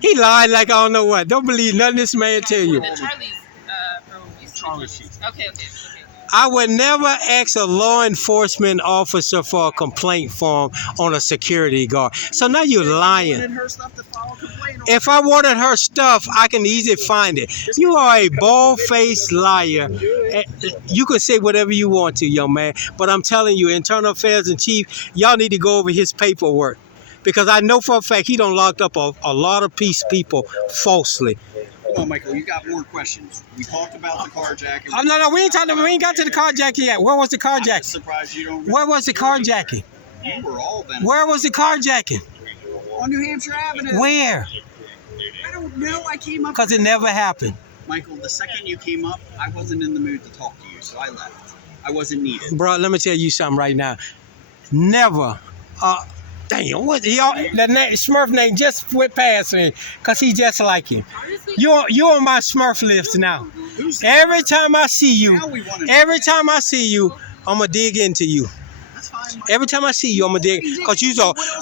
he lied like I don't know what. Don't believe nothing this man tell you. The Charlie's from Charlie Sheets. Okay. I would never ask a law enforcement officer for a complaint form on a security guard. So now you're lying. Wanted her stuff to file a complaint on. If I wanted her stuff, I can easily find it. You are a bald-faced liar. You can say whatever you want to, young man. But I'm telling you, Internal Affairs and Chief, y'all need to go over his paperwork. Because I know for a fact he done locked up a lot of peace people falsely. Come on, Michael. You got more questions. We talked about the carjacking. Oh, no, we ain't got to the carjacking yet. Where was the I'm carjacking? just surprised you don't. Where was the carjacking? You were all then. Where was the carjacking? On New Hampshire Avenue. Where? I don't know. I came up. Because it never happened. Michael, the second you came up, I wasn't in the mood to talk to you, so I left. I wasn't needed. Bro, let me tell you something right now. Never. Damn, what the Smurf name just went past me because he's just like him. Honestly, You're on my Smurf list now. Who's Every time I see you, now we want to I'm going to dig into you. That's fine, Michael. Every time I see you, I'm going to dig. Because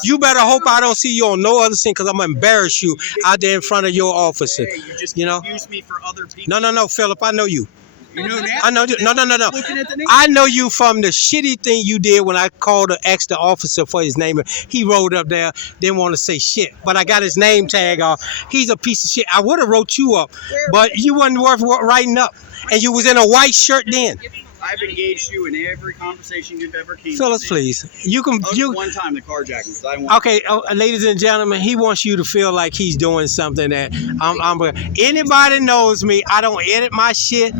you better hope I don't see you on no other scene because I'm going to embarrass you out there in front of your officer. Hey, you just You know? confuse me for other people. No, Philip, I know you. You know now? I know you. No. Looking at the name? I know you from the shitty thing you did when I called to ask the officer for his name. He rolled up there, didn't want to say shit, but I got his name tag off. He's a piece of shit. I would have wrote you up, but you wasn't worth writing up, and you was in a white shirt then. I've engaged you in every conversation you've ever came Phyllis, to. please. You can. One time, the carjacking. 'Cause I want Okay, ladies and gentlemen, he wants you to feel like he's doing something that anybody knows me. I don't edit my shit.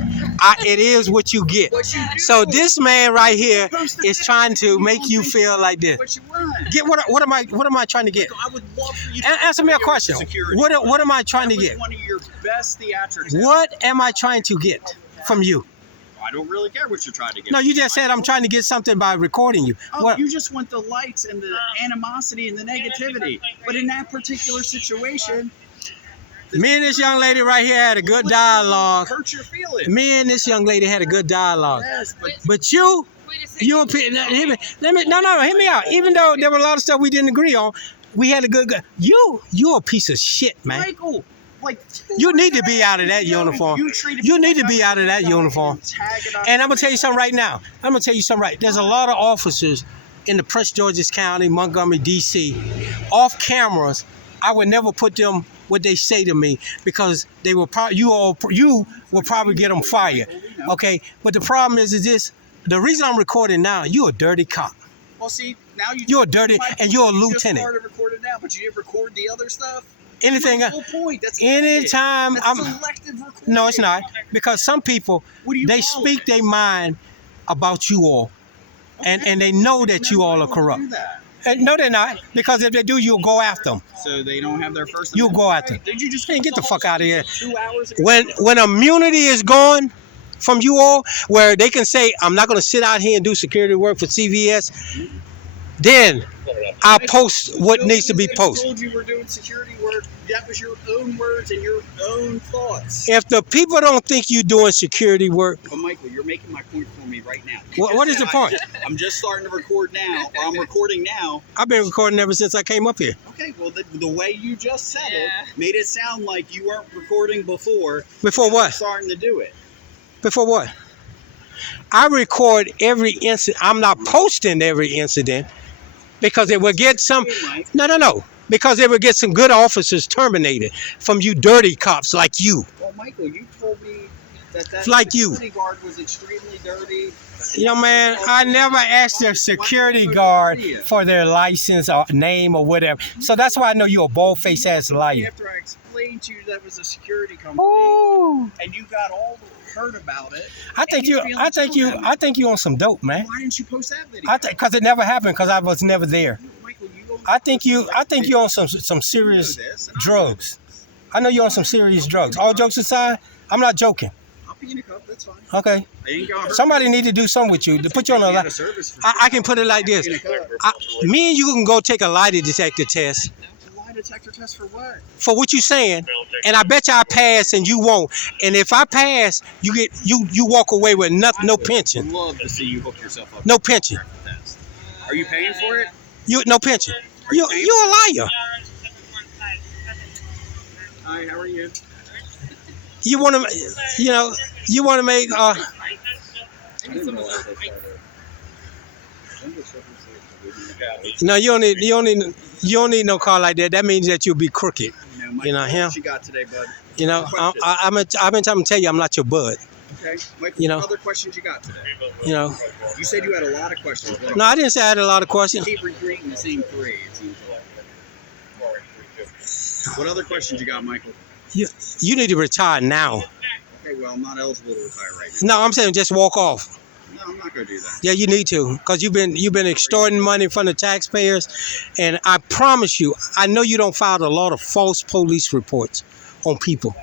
It is what you get. What you do. So this man right here is trying to make you feel like this. What you want. Get what am I trying to get? I would love for you to Answer me a question. security. What am I trying to That was get? one of your best theatrics. What am I trying to get from you? I don't really care what you're trying to get. No, you just said I'm trying to get something by recording you. Oh, What? you just want the lights and the animosity and the negativity. But in that particular situation, Me and this young lady right here had a good dialogue. hurt your feelings. Me and this young lady had a good dialogue. Yes, but But you, wait a second. hear me out. Even though there were a lot of stuff we didn't agree on, we had a good. You're a piece of shit, man. Michael, like You need to be out of that uniform. You need to be out of that uniform. And I'm gonna tell you something right now. There's a lot of officers in the Prince George's County, Montgomery, D.C. off cameras. I would never put them what they say to me because they will you will probably get them fired. Okay, but the problem is this: the reason I'm recording now, you're a dirty cop. Well, see, now You're a dirty, and you're a You just lieutenant. started recording now, but you didn't record the other stuff. Anything. That's the whole point. That's Anytime That's I'm. selective recording. No, it's not because some people What do you they call speak it? their mind about you all, and they know that you all are corrupt. Do that. And no, they're not, because if they do, you'll go after them. So they don't have their first. You'll go Amendment after right? Did you just Man, get the fuck out of here. 2 hours ago? When immunity is gone from you all, where they can say, I'm not going to sit out here and do security work for CVS, then I'll post what needs to be I posted. told you we're doing security work. That was your own words and your own thoughts. If the people don't think you're doing security work, But Michael, you're making my point for me right now. what is the point? I'm just starting to record now, or I'm recording now. I've been recording ever since I came up here. Okay, well, the way you just said Yeah. it made it sound like you weren't recording before. Before Now what? you're starting to do it. Before what? I record every incident. I'm not posting every incident because it will get some. Hey, Mike. No. Because it will get some good officers terminated from you dirty cops like you. Well, Michael, you told me that Like you. security guard was extremely dirty. You know, man, I never asked their security guard for their license or name or whatever. So that's why I know you're a bald-faced ass liar. After I explained to you that was a security company, Ooh. and you got all hurt about it. I think you on some dope, man. Why didn't you post that video? Because it never happened because I was never there. Michael, you don't I think you on some serious drugs. I know you're on some serious drugs. All jokes aside, I'm not joking. I'll be in a cup. That's fine. Okay. I ain't gonna hurt Somebody need to do something with you to put you on a out lie. of service for I can put it like this. in a cup. Me and you can go take a lie detector test A lie detector test for what? for what you saying, and I bet you I pass and you won't. And if I pass, you walk away with nothing, no pension, I'd love to see you hook yourself up. no pension, Test. Are you paying for it? no pension. You're a liar. Hi, how are you? You want to make no, you don't need no car like that. That means that you'll be crooked. Mike, You know, him. what you got today, bud? You know, I've been trying to tell you I'm not your bud. Okay. Mike, You know. what other questions you got today? You know, You said you had a lot of questions. But no, I didn't say I had a lot of you questions. keep repeating the same three, it seems like. What other questions you got, Michael? You need to retire now. Okay, well, I'm not eligible to retire right No, I'm saying just walk off. now. No, I'm not going to do that. Yeah, you need to, because you've been extorting money from the taxpayers, and I promise you, I know you don't file a lot of false police reports on people.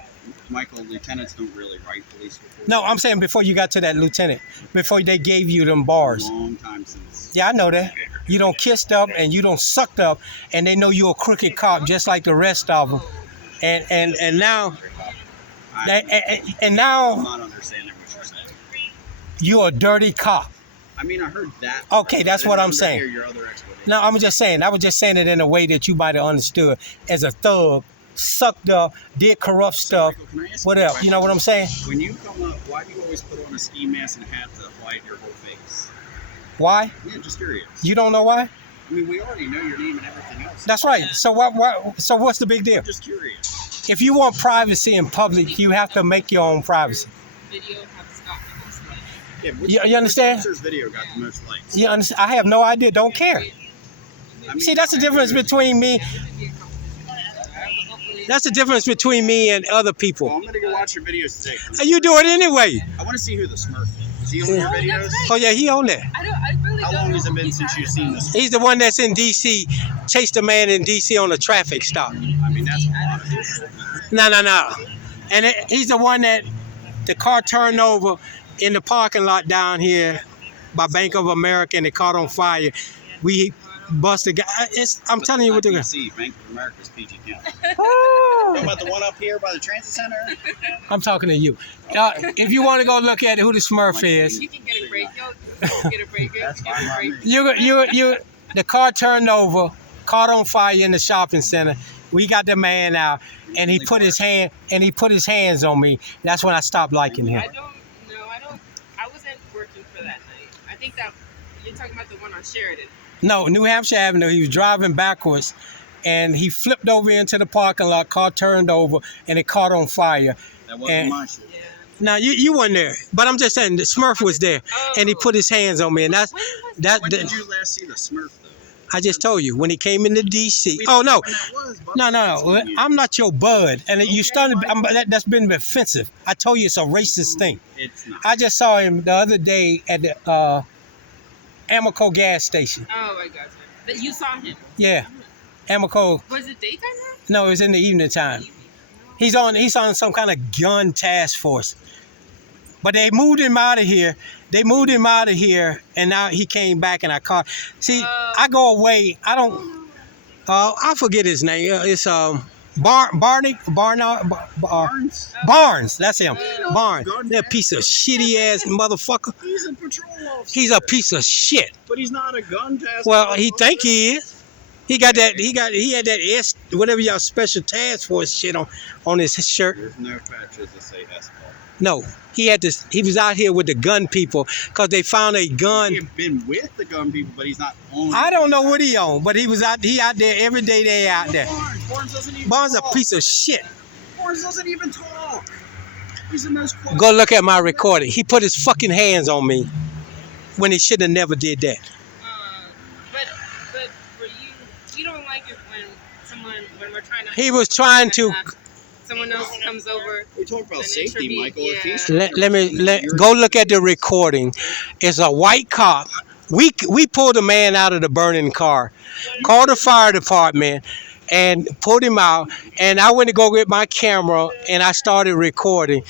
Michael, lieutenants don't really write police reports. No, I'm saying before you got to that lieutenant, before they gave you them bars. A long time since. Yeah, I know that. You don't kissed up and you don't sucked up, and they know you're a crooked cop just like the rest of them. And now, I'm and now not understanding what you're saying. you're a dirty cop. I mean, I heard that. Okay, that's what I'm I saying. hear your other explanation. No, I'm just saying. I was just saying it in a way that you might have understood. As a thug, sucked up, did corrupt stuff. Michael, can I ask What you a else? You know what I'm saying? When you come up, why do you always put on a ski mask and hat to hide your whole face? Why? Yeah, just curious. You don't know why? I mean, we already know your name and everything else. That's right. So what? So what's the big deal? I'm just curious. If you want privacy in public, you have to make your own privacy. Video have stopped the most likes. Yeah, You understand? Which officer's video got the most likes? You understand? I have no idea. Don't care. I mean, See, that's the difference between me. That's the difference between me and other Well, people. I'm gonna go watch your videos today. And you do it anyway. I want to see who the Smurf is. Is he on your Oh, videos? that's right. Oh yeah, he on there. I really How don't long know has it who been he's since you've talking seen about. this? He's the one that's in D.C. Chased a man in D.C. on a traffic stop. I mean, that's a lot of people. No. And he's the one that the car turned over in the parking lot down here by Bank of America, and it caught on fire. We busted guy. I'm telling you what they're going to. see. Bank of America's PG County. Oh. How about the one up here by the transit center? I'm talking to you. If you want to go look at who the Smurf is, You can get a break. Yo, get a break. That's Get fine a by break. me. you the car turned over, caught on fire in the shopping center. We got the man out, and he put his hands on me. That's when I stopped liking him. I don't. I wasn't working for that night. I think that you're talking about the one on Sheridan. No, New Hampshire Avenue. He was driving backwards, and he flipped over into the parking lot. Car turned over, and it caught on fire. That wasn't my shit. Yeah. Now you weren't there, but I'm just saying the Smurf was there, and he put his hands on me, and that's When was that. When did you last see the Smurf, though? I just told you when he came into D.C. Oh no. When that was, bud. No. I'm not your bud, and you started. That's been offensive. I told you it's a racist thing. It's not. I just saw him the other day at the Amico gas station. Oh my gosh. But you saw him. Yeah, Amico. Was it daytime? No, it was in the evening time. He's on some kind of gun task force. But they moved him out of here. And now he came back, and I caught. See, I go away. I don't. I forget his name. It's Barney Barnes? Barnes. That's him. No, Barnes. gun That piece of shitty ass motherfucker. He's a patrol officer. He's a piece of shit. But he's not a gun task Well, force he officer. think he is. He had that S, whatever y'all special task force shit on his shirt. There's no patches that say S. No, he had this. He was out here with the gun people because they found a gun. He's been with the gun people, but he's not on. I don't know what he on, but he was out. He out there every day. They out there. Barnes doesn't even Barnes a talk. piece of shit. Barnes doesn't even talk. He's the most quiet. Go look at my recording. He put his fucking hands on me when he should have never did that. But for you don't like it when we're trying to. He was trying to. Someone else comes over. We talk about And safety, intervene, Michael. yeah. If he's Go look at the recording. It's a white cop. We pulled a man out of the burning car, called the fire department, and pulled him out. And I went to go get my camera, and I started recording.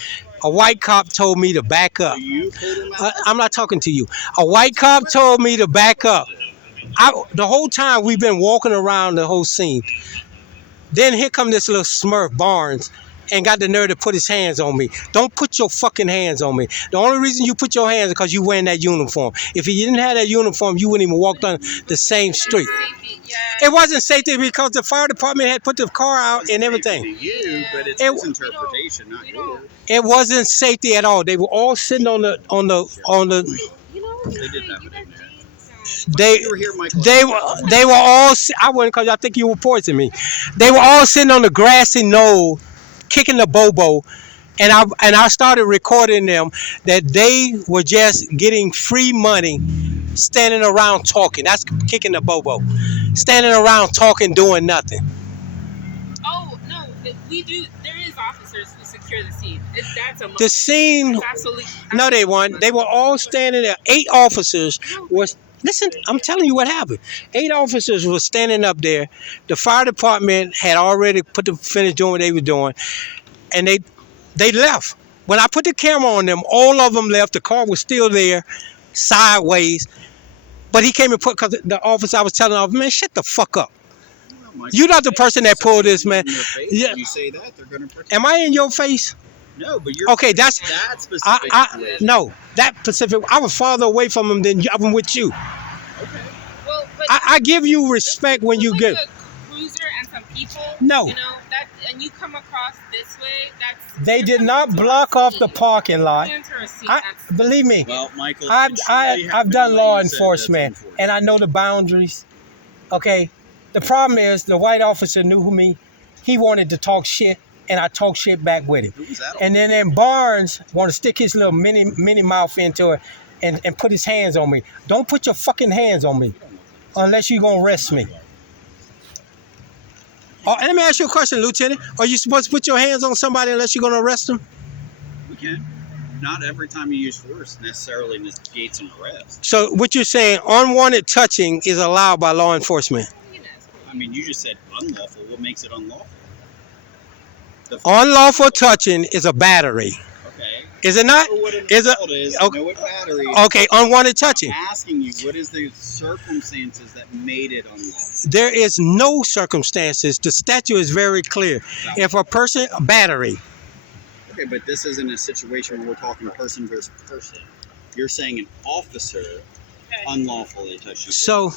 A white cop told me to back up. you pulled him out. I'm not talking to you. A white cop told me to back up. The whole time we've been walking around the whole scene. Then here come this little Smurf Barnes and got the nerve to put his hands on me. Don't put your fucking hands on me. The only reason you put your hands is because you wearing that uniform. If you didn't have that uniform, you wouldn't even walk down the same street. Safety, yeah. It wasn't safety because the fire department had put the car out and everything. To you, but it's It- his interpretation, not we don't- yours. It wasn't safety at all. They were all sitting on the. You know what They they did say? that You with got him there. James. They You were here, Michael. they were all. I wouldn't because I think you were poisoning me. They were all sitting on the grassy knoll, kicking the bobo, and I started recording them that they were just getting free money, standing around talking. That's kicking the bobo, standing around talking, doing nothing. Oh no, we do. There is officers That's a The scene. that's absolutely. No, they weren't. They were all standing there. 8 officers was. Listen, I'm telling you what happened. 8 officers were standing up there. The fire department had already finished doing what they were doing, and they left. When I put the camera on them, all of them left. The car was still there, sideways. But he came and because the officer I was telling him, man, shut the fuck up. You're not the person that pulled this, man. Yeah. You say that, they're going to protect. Am I in your face? No, but you're okay. That's that specific. No, that specific. I was farther away from him than I'm with you. Okay. Well, but I give you respect when you give. A cruiser and some people. No. You know that, and you come across this way. They did not block off the parking lot. Believe me. Well, Michael, I've done law enforcement, and I know the boundaries. Okay. The problem is the white officer knew me. He wanted to talk shit, and I talked shit back with him. Who was that? And then Barnes wanted to stick his little mini mouth into it and put his hands on me. Don't put your fucking hands on me unless you're going to arrest me. Oh, let me ask you a question, Lieutenant. Are you supposed to put your hands on somebody unless you're going to arrest them? We can. Not every time you use force necessarily negates an arrest. So what you're saying, unwanted touching is allowed by law enforcement? I mean, you just said unlawful. What makes it unlawful? Unlawful touching is a battery. Okay. Is it not? Is it? Okay. Know what battery is. Okay, unwanted touching. I'm asking you, what is the circumstances that made it unlawful? There is no circumstances. The statute is very clear. No. If a person, a battery. Okay, but this isn't a situation where we're talking person versus person. You're saying an officer unlawfully touched you. So.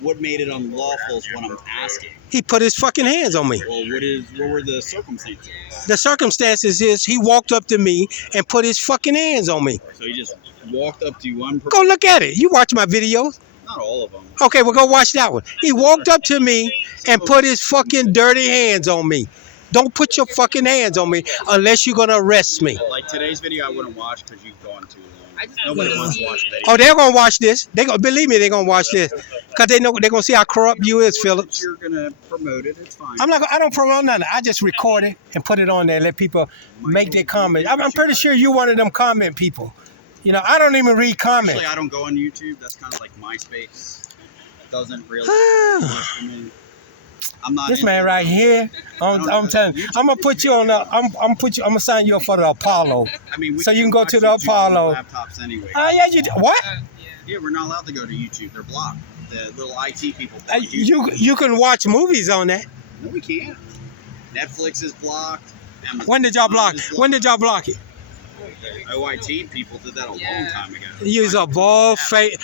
What made it unlawful is what I'm asking. He put his fucking hands on me. Well, what were the circumstances? The circumstances is he walked up to me and put his fucking hands on me. So he just walked up to you Go look at it. You watch my videos. Not all of them. Okay, well, go watch that one. He walked up to me and put his fucking dirty hands on me. Don't put your fucking hands on me unless you're going to arrest me. Like today's video I wouldn't watch because you've gone too long. Nobody wants to watch video. Oh, they're going to watch this. Believe me, they're going to watch this. Because they know they're going to see how corrupt you is, Phillips. You're going to promote it. It's fine. I don't promote nothing. I just record it and put it on there and let people make their comments. I'm pretty sure you're one of them comment people. You know, I don't even read comments. Actually, I don't go on YouTube. That's kind of like MySpace. It doesn't really push me. I'm not. This man right here, I'm telling you, I'm gonna put you on the. I'm gonna sign you up for the Apollo. I mean, so you can go to the Apollo. Laptops anyway. Yeah, you what? Yeah, we're not allowed to go to YouTube. They're blocked. The little IT people. You can watch movies on that. No, we can't. Netflix is blocked. Amazon when did y'all block? When did y'all block it? OIT people did that a long time ago. Use a ball face.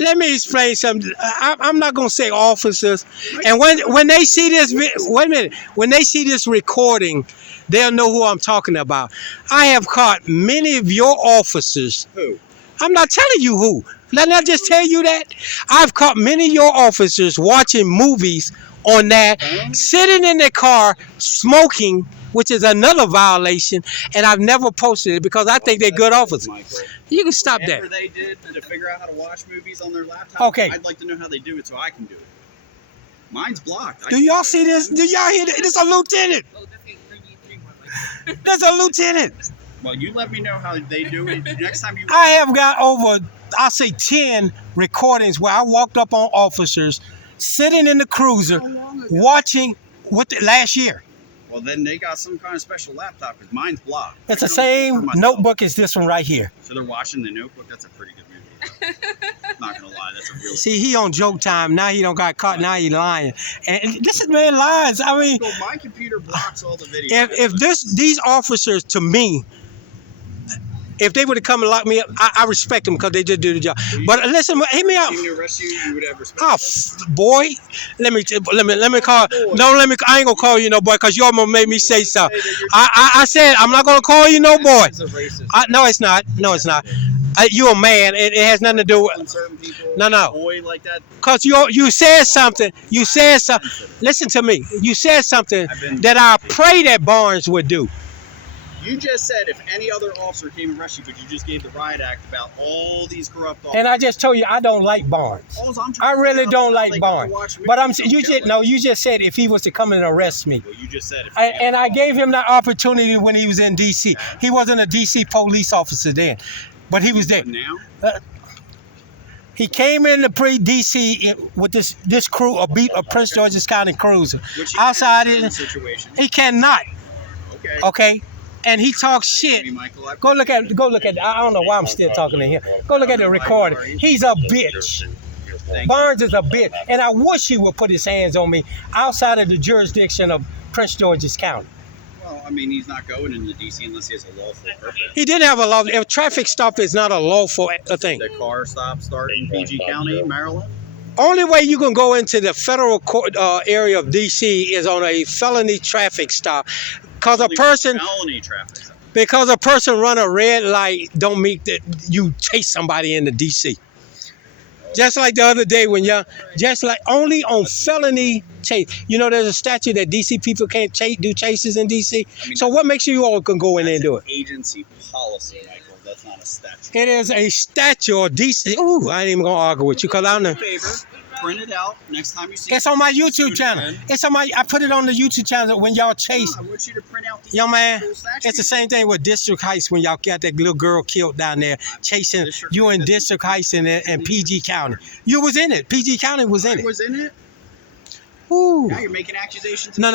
Let me explain something. I'm not gonna say officers. And when they see this, wait a minute. When they see this recording, they'll know who I'm talking about. I have caught many of your officers. Who? I'm not telling you who. Let me just tell you that. I've caught many of your officers watching movies on that, sitting in their car, smoking, which is another violation, and I've never posted it because I think they're good officers. You can stop that. Whatever they did to figure out how to watch movies on their laptop, okay. I'd like to know how they do it so I can do it. Mine's blocked. Do y'all see this? Do y'all hear this? It's a lieutenant. That's a lieutenant. Well, you let me know how they do it. Next time you... I have got over, I'll say 10 recordings where I walked up on officers sitting in the cruiser watching last year. Well, then they got some kind of special laptop because mine's blocked. It's the same notebook as this one right here. So they're watching the Notebook. That's a pretty good movie. Not gonna lie, that's a really. See, he on joke time. Now he don't got caught. Now he lying. And this is man lies. I mean, so my computer blocks all the videos. If these officers to me, if they would have come and locked me up, I respect them because they just do the job. But listen, hear me out. If they arrest you, you would have respect. Oh, boy, let me call. Don't let me. I ain't gonna call you no boy because you almost made me say something. I said I'm not gonna call you no boy. No, it's not. No, it's not. You're a man. It has nothing to do with. No. Boy like that. Cause you said something. You said something. Listen to me. You said something that I pray that Barnes would do. You just said if any other officer came and arrested you, but you just gave the riot act about all these corrupt officers. And I just told you I don't like Barnes. All I'm I trying to really figure out don't is how like they got to Barnes. watch But movies. you just said if he was to come and arrest me. Well, you just said if And I gave him that opportunity when he was in D.C. He wasn't a D.C. police officer then, but he was there. now. He came into D.C. with this crew, a Prince George's County cruiser. Which he Outside, can in certain situations. he cannot. Okay. Okay, and he talks shit. Maybe, Michael, Go look at. I don't know why I'm still talking to him. Go look at the recording. He's a bitch. Barnes is a bitch, and I wish he would put his hands on me outside of the jurisdiction of Prince George's County. Well, I mean, he's not going into D.C. unless he has a lawful purpose. He didn't have a law. If traffic stop is not a lawful thing. The car start in PG County, Maryland. Only way you can go into the federal court area of D.C. is on a felony traffic stop, because a person run a red light don't mean that you chase somebody into D.C. Just like the other day when only on felony chase. You know, there's a statute that D.C. people can't do chases in D.C. So what makes you all can go in there and do it? Agency policy, Michael. That's not a statute. It is a statute or D.C. Ooh, I ain't even gonna argue with you because I know. Print it out next time you see it. It's on my YouTube channel. I put it on the YouTube channel when y'all chase. I want you to print out the Yo, man, full statute. it's the same thing with District Heights when y'all got that little girl killed down there chasing you in District Heights and PG County. You was in it. PG County was in I it. was in it. Ooh. Now you're making accusations. No.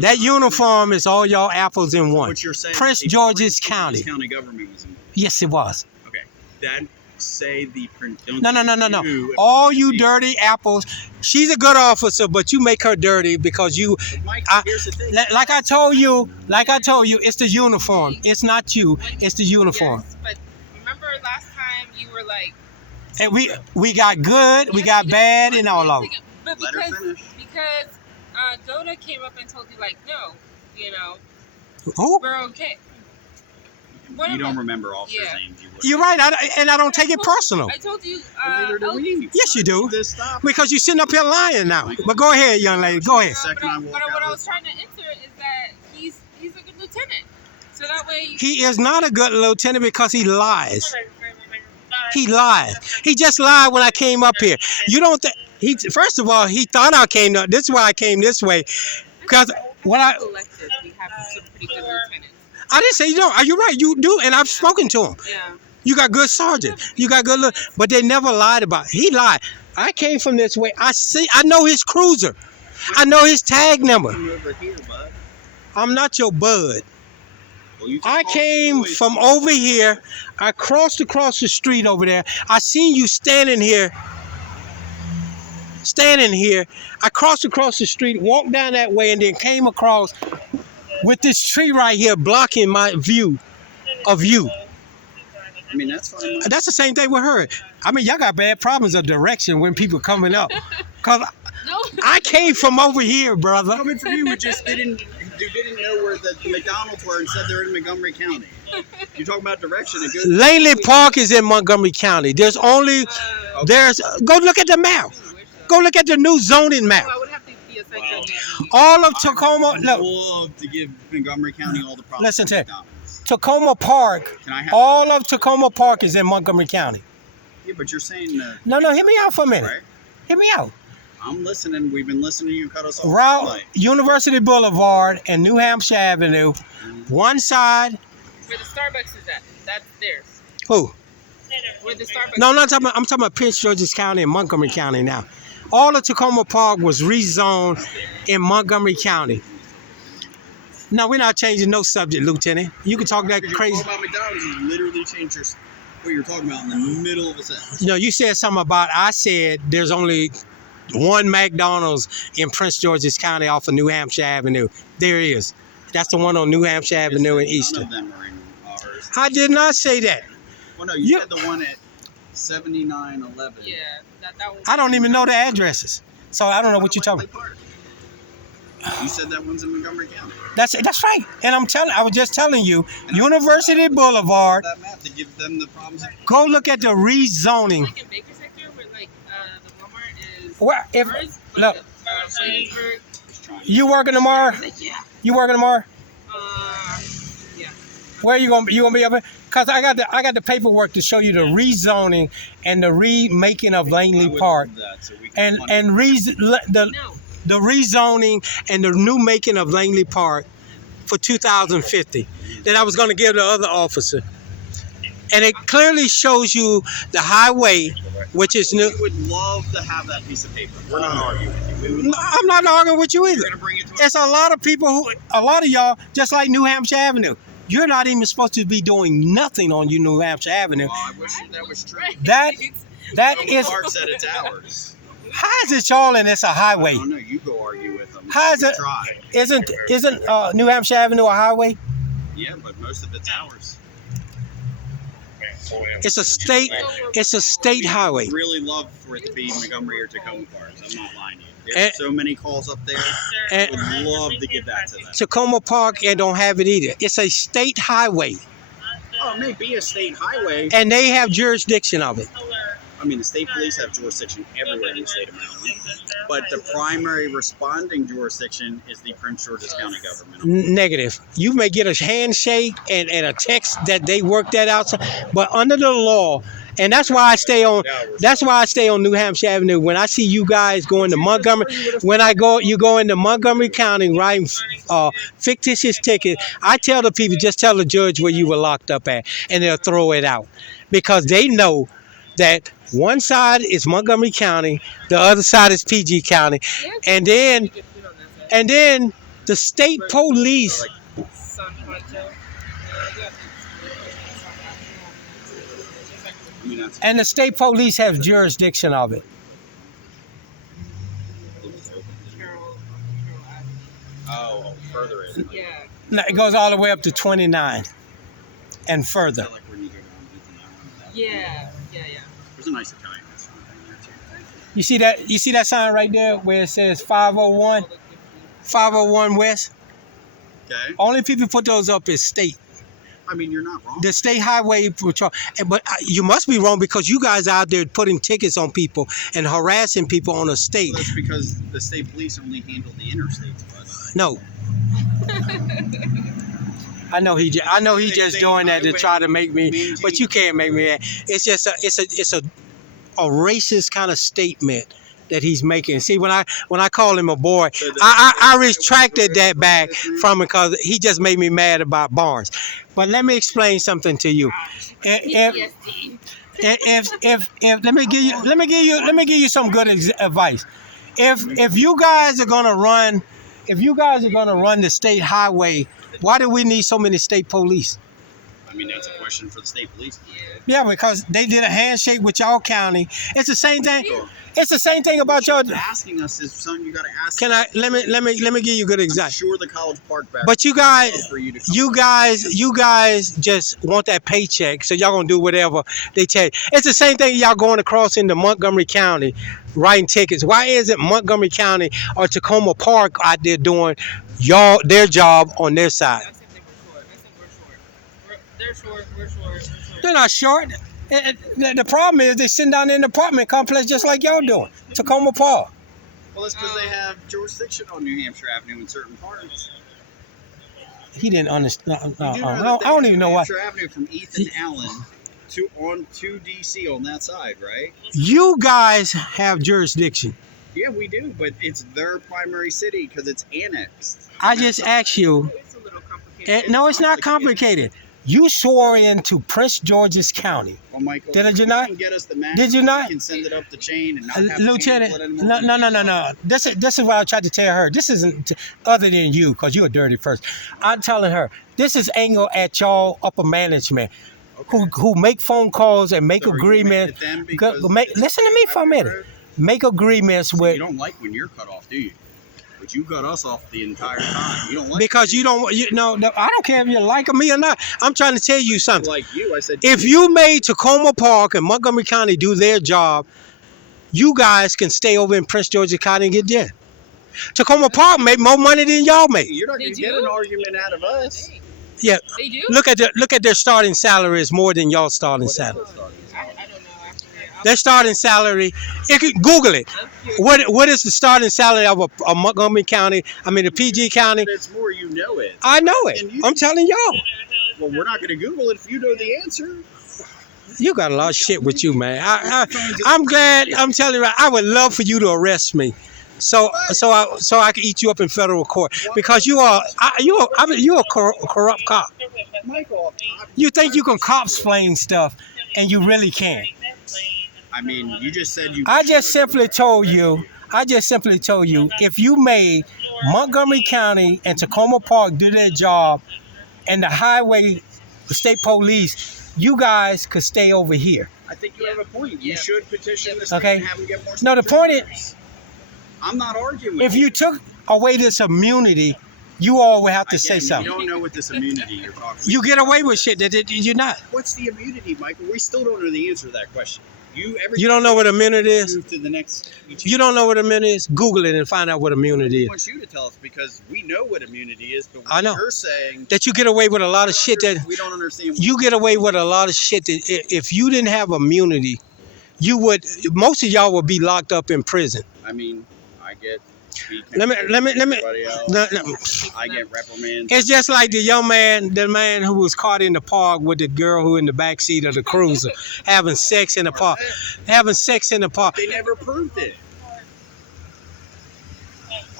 That uniform is all y'all apples in one. What you're saying? Prince George's County. County government was involved. Yes, it was. Okay. That say the print. No. All you dirty apples. She's a good officer, but you make her dirty because you. Mike, here's the thing. Like I told you, it's the uniform. It's not you. It's the uniform. Yes, but remember last time you were like. And we got good, we got bad, and all of it. But because Doda came up and told you like, no, Who? we're okay. You don't remember officers' Yeah. names. You're right, and I don't take it personal. I told you. Neither do we. Yes, you do. This stop. Because you're sitting up here lying now. But go ahead, young lady. Go ahead. Second I walk But what out I of was trying to answer is that he's a good lieutenant. So that way. He is not a good lieutenant because he lies. He lies. He just lied when I came up here. You don't think first of all, he thought I came up. This is why I came this way. Because when Elected, we have some pretty good lieutenants. I didn't say you don't. Are you right? You do, and I've spoken to him. Yeah. You got good sergeant. You got good look, but they never lied about it. He lied. I came from this way. I know his cruiser. I know his tag number. over here, bud. I'm not your bud. Well, you I can came from over here. I crossed across the street over there. I seen you standing here. I crossed across the street, walked down that way, and then came across with this tree right here blocking my view of you. I mean, that's fine. That's the same thing with her. I mean, y'all got bad problems of direction when people coming up. Because No. I came from over here, brother. Coming from you, just didn't know where the McDonald's were and said they're in Montgomery County. You're talking about direction. Langley Park is in Montgomery County. Go look at the map. Go look at the new zoning map. I would have to be a second. All of Tacoma, I would look, love to give Montgomery County all the problems. Listen to it. McDonald's. Tacoma Park, Can I have all of Tacoma Park is in Montgomery County. Yeah, but you're saying No, hear me out for a minute. right? Hear me out. I'm listening. We've been listening to you cut us off. Route Like, University Boulevard and New Hampshire Avenue, one side. Where the Starbucks is at, that's theirs. Who? Where the Starbucks. No, I'm talking about Prince George's County and Montgomery County now. All of Tacoma Park was rezoned in Montgomery County. No, we're not changing no subject, Lieutenant. You can talk that because crazy. you talk about McDonald's, you literally changed what you're talking about in the middle of a sentence. You know, you said something about, I said there's only one McDonald's in Prince George's County off of New Hampshire Avenue. There it is. That's the one on New Hampshire Avenue in None Easton. of them are in ours. I did not say that. Well, no, you said the one at 7911. Yeah, that one. I don't even know the addresses. So I don't know what you're talking about. Park. You said that one's in Montgomery County. That's right. And I was just telling you, University Boulevard, That map to give them the problems. go look at the rezoning. Like in Baker sector, where like the Walmart is. Where, if, ours, but look, Williamsburg. you working tomorrow? Like, yeah. You working tomorrow? Yeah. Where you gonna be up here? Cause I got the paperwork to show you the rezoning and the remaking of Langley Park, and the rezoning and the new making of Langley Park for 2050 that I was gonna give the other officer, and it clearly shows you the highway, which is new. We would love to have that piece of paper. We're not arguing with you. No, I'm not arguing with you either. You're gonna bring it to us. It's a lot of people a lot of y'all, just like New Hampshire Avenue. You're not even supposed to be doing nothing on your New Hampshire Avenue. Oh, I wish that was true. That is. Art said it's ours. How is it y'all and it's a highway? I don't know. You go argue with them. How is it? Try. Isn't New Hampshire Avenue a highway? Yeah, but most of it's ours. It's a state highway. I'd really love for it to be Montgomery or Tacoma Parks. I'm not lying to you. There's And- so many calls up there. I and- would love to give that to them. Tacoma Park and don't have it either. It's a state highway, Oh, it may be a state highway. and they have jurisdiction of it. I mean, the state police have jurisdiction everywhere in the state of Maryland. But the primary responding jurisdiction is the Prince George's County government. Negative. You may get a handshake and a text that they work that out, but under the law, and that's why I stay on. That's why I stay on New Hampshire Avenue. When I see you guys going to Montgomery, you go into Montgomery County writing fictitious tickets. I tell the people, just tell the judge where you were locked up at, and they'll throw it out because they know that one side is Montgomery County, the other side is PG County, and then the state police. I mean, that's And the state police have jurisdiction of it. further in. Yeah. No, it goes all the way up to 29 and further. Is that like when you go down Ethan Island? That Yeah. There's a nice Italian restaurant in there too. You see that? You see that sign right there where it says 501 West? Okay. Only people put those up is state. I mean, you're not wrong. The state highway patrol. But you must be wrong because you guys out there putting tickets on people and harassing people on a state. Well, that's because the state police only handle the interstates, but No. I know he just doing that to try to make me, but you can't make me. It's just a racist kind of statement that he's making. See, when I call him a boy, I retracted that back from him because he just made me mad about Barnes. But let me explain something to you. If let me give you some good advice. If you guys are gonna run the state highway, why do we need so many state police? I mean, that's a question for the state police. Yeah, because they did a handshake with y'all county. It's the same thing. It's the same thing about y'all. Asking us is something you got to ask. Can I let me give you a good I'm example? sure the College Park back. But you guys you just want that paycheck, so y'all gonna do whatever they tell you. It's the same thing y'all going across into Montgomery County, writing tickets. Why isn't Montgomery County or Tacoma Park out there doing their job on their side? They're short. We're short. They're not short. The problem is they sitting down in an apartment complex just like y'all doing. Tacoma Park. Well, that's because they have jurisdiction on New Hampshire Avenue in certain parts. He didn't understand. You do know I that don't there's even know New why. Hampshire Avenue from Ethan Allen to DC on that side, right? You guys have jurisdiction. Yeah, we do, but it's their primary city because it's annexed. I just asked you. It's a little complicated. No, it's not complicated. You swore into Prince George's County. Well, Michael, Did if you not? can get us the map, Did you not? We can send it up the chain and not have to Lieutenant, handle it anymore. no. This is what I tried to tell her. This isn't other than you, because you're a dirty person. I'm telling her this is angle at y'all upper management, who make phone calls and make So are you agreements. mad at them because Listen to me for a minute. Make agreements So with. you don't like when you're cut off, do you? But you cut us off the entire time. You don't like Because you don't, no, I don't care if you like me or not. I'm trying to tell you something. like you. I said If you made Tacoma Park and Montgomery County do their job, you guys can stay over in Prince George's County and get there. Tacoma Park make more money than y'all make. you're not They going to get do? an argument out of us. Yeah, They do? look at their starting salary is more than y'all starting salary. I don't know. Actually, Their starting salary, Google it. What is the starting salary of a Montgomery County? I mean, the PG County. It's more you know it. I know it. And you- I'm telling y'all. Well, we're not going to Google it if you know the answer. You got a lot of shit with you, man. I'm glad. I'm telling you, I would love for you to arrest me, so I can eat you up in federal court because you're a corrupt cop. Michael, You think you can cop-splain stuff, and you really can't. I mean, you just said you. I just simply told you, if you made Montgomery County and Tacoma Park do their job, and the highway, the state police, you guys could stay over here. I think you have a point. You should petition the state Okay. and have them get more. No, the point is, I'm not arguing with if you took away this immunity, you all would have to say You something. don't know what this immunity you're talking about. You get away with shit that you're not. What's the immunity, Michael? We still don't know the answer to that question. You don't know what immunity is? Move to the next. You don't know what immunity is? Google it and find out what immunity I is. want you to tell us because we know what immunity is, but I know. you're saying That you get away with a lot of shit that we don't understand. you get away with a lot of shit that if you didn't have immunity, most of y'all would be locked up in prison. I mean, I get. Let me. Everybody else, No. I get reprimands. It's just like the man who was caught in the park with the girl who in the back seat of the cruiser having sex in the park. They never proved it.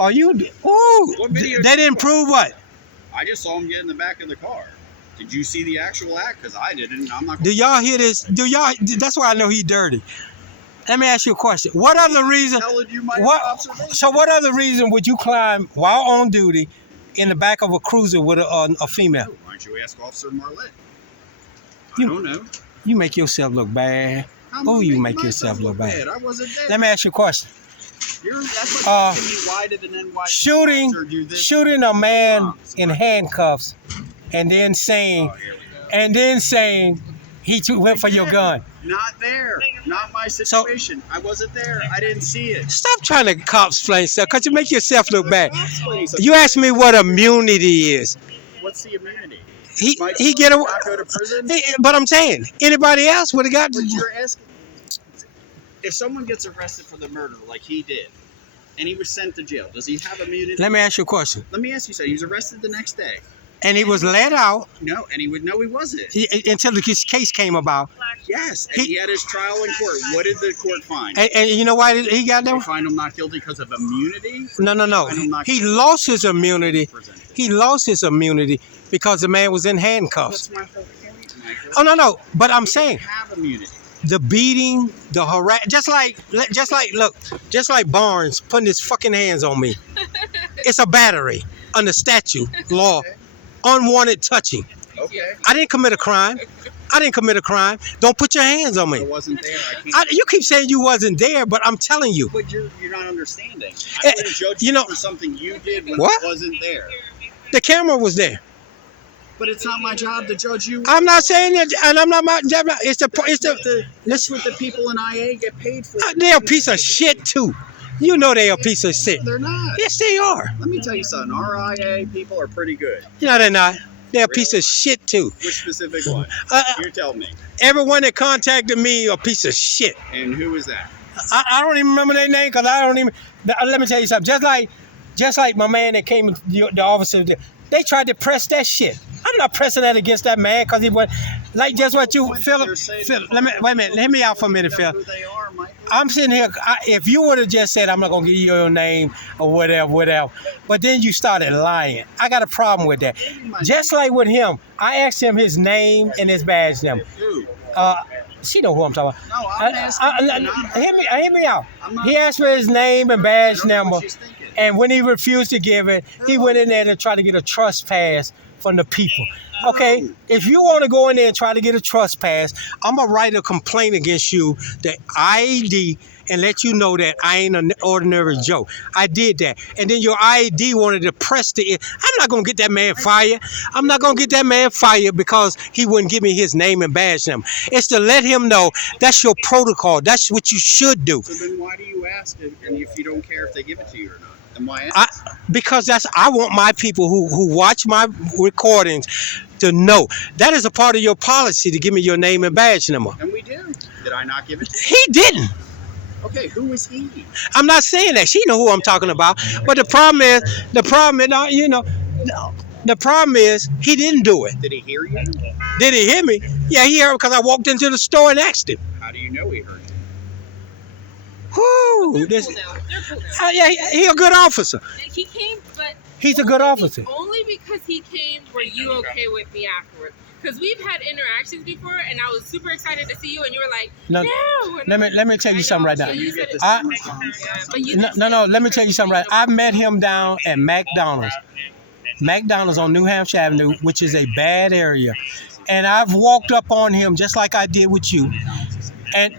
Are you? Ooh, they didn't prove what? I just saw him get in the back of the car. Did you see the actual act? Because I didn't. I'm not. Do y'all hear this? That's why I know he's dirty. Let me ask you a question. What other reason? What other reason would you climb while on duty in the back of a cruiser with a female? Why don't you ask Officer Marlette? I You- don't know. You make yourself look bad. You make yourself look bad. I wasn't there. Let me ask you a question. That's like asking me why did an NY officer do this? Shooting a man in handcuffs, and then saying he went for your gun. Not there. Not my situation. I wasn't there. I didn't see it. Stop trying to cop-explain stuff, because you make yourself look bad. You asked me what immunity is. What's the immunity? He get away. Not go to prison? But I'm saying, anybody else would have got. But you're asking. If someone gets arrested for the murder, like he did, and he was sent to jail, does he have immunity? Let me ask you a question. Let me ask you something. He was arrested the next day. And he was let out. No, and he wasn't. Until his case came about. Yes, and he had his trial in court. What did the court find? And you know why he got They there? find him not guilty because of immunity? No. He lost his immunity. He lost his immunity because the man was in handcuffs. That's my whole point, Michael. Oh no. But I'm saying You have immunity. the beating, the harass, just like Barnes putting his fucking hands on me. It's a battery under statute law. Unwanted touching. Okay. I didn't commit a crime. Don't put your hands on I me. wasn't there. I can't. You keep saying you wasn't there, but I'm telling you. But you're not understanding. I wouldn't judge you for something you did when What? I wasn't there. The camera was there. But it's not my job to judge you. I'm not saying that, and I'm not. That's what the people in IA get paid for. They're a piece of shit too. You know they're a piece of shit. They're not. Yes, they are. Let me tell you something. Our IA people are pretty good. No, they're not. They're a piece of shit too. Which specific one? You tell me. Everyone that contacted me a piece of shit. And who is that? I don't even remember their name because I don't even. Let me tell you something. Just like my man that came, the officer, they tried to press that shit. I'm not pressing that against that man because he was like just what you, Philip. Let me wait a minute. Let me out for a minute, Phil. Who they are, Michael. I'm sitting here. If you would have just said I'm not gonna give you your name or whatever, but then you started lying, I got a problem with that. Just like with him, I asked him his name and his badge number. Who? She know who I'm talking about. No, I'm asking. Hear me out. He asked for his name and badge number, and when he refused to give it, he went in there to try to get a trespass from the people. Okay, if you want to go in there and try to get a trespass, I'm going to write a complaint against you, the IAD, and let you know that I ain't an ordinary Joe. I did that. And then your IAD wanted to press the... I'm not going to get that man fired. I'm not going to get that man fired because he wouldn't give me his name and badge number. It's to let him know that's your protocol. That's what you should do. So then why do you ask if you don't care if they give it to you or not? Then why ask? Because I want my people who watch my recordings to know. That is a part of your policy to give me your name and badge number. And we do. Did I not give it to you? He didn't. Okay, who is he? I'm not saying that. She know who I'm talking about. But the problem is, The problem is he didn't do it. Did he hear you? Did he hear me? Yeah, he heard because I walked into the store and asked him. How do you know he heard you? Whoo! They're cool now. They're cool now. Yeah, he a good officer. And he came, but He's a good officer. only because he came were you okay with me afterwards. Because we've had interactions before, and I was super excited to see you, and you were like, No, no. let me tell you something right now. So you said it I- several times, yeah, but you No, let me tell you something right. I met him down at McDonald's. McDonald's on New Hampshire Avenue, which is a bad area. And I've walked up on him just like I did with you. And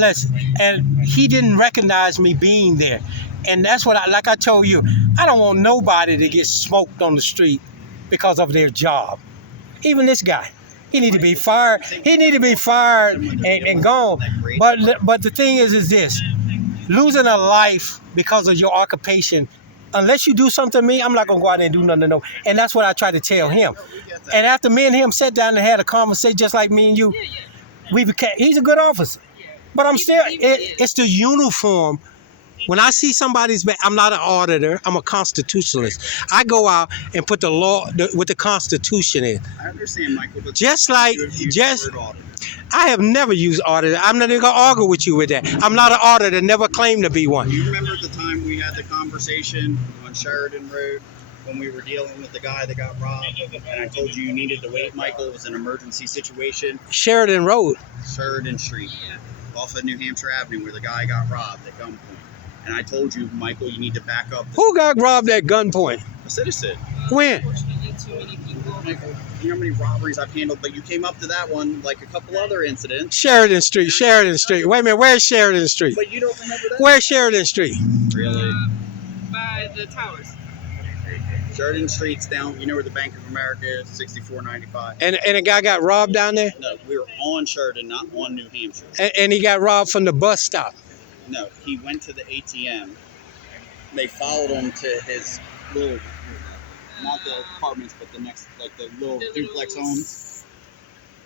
listen, and he didn't recognize me being there. And that's what like I told you, I don't want nobody to get smoked on the street because of their job. Even this guy. He need to be fired. He need to be fired and gone. But the thing is this. Losing a life because of your occupation, unless you do something to me, I'm not going to go out there and do nothing to no. And that's what I try to tell him. And after me and him sat down and had a conversation just like me and you, he's a good officer. But I'm still, it's the uniform. When I see somebody's, I'm not an auditor, I'm a constitutionalist. I go out and put the law, what the Constitution is. I understand, Michael, but I have never used auditor. I'm not even going to argue with you with that. I'm not an auditor, never claimed to be one. You remember the time we had the conversation on Sheridan Road when we were dealing with the guy that got robbed, and I told you needed to wait, Michael? It was an emergency situation. Sheridan Road. Sheridan Street, off of New Hampshire Avenue, where the guy got robbed at gunpoint. And I told you, Michael, you need to back up. Who got robbed at gunpoint? A citizen. When? Unfortunately, too many people. Michael, you know how many robberies I've handled, but you came up to that one like a couple other incidents. Sheridan Street. Wait a minute, where's Sheridan Street? But you don't remember that? Where's Sheridan Street? Really? By the towers. Sheridan Street's down, you know where the Bank of America is, 6495. And a guy got robbed down there? No, we were on Sheridan, not on New Hampshire. And he got robbed from the bus stop. No, he went to the ATM. They followed him to his little, not the apartments, but the next, like the little duplex homes.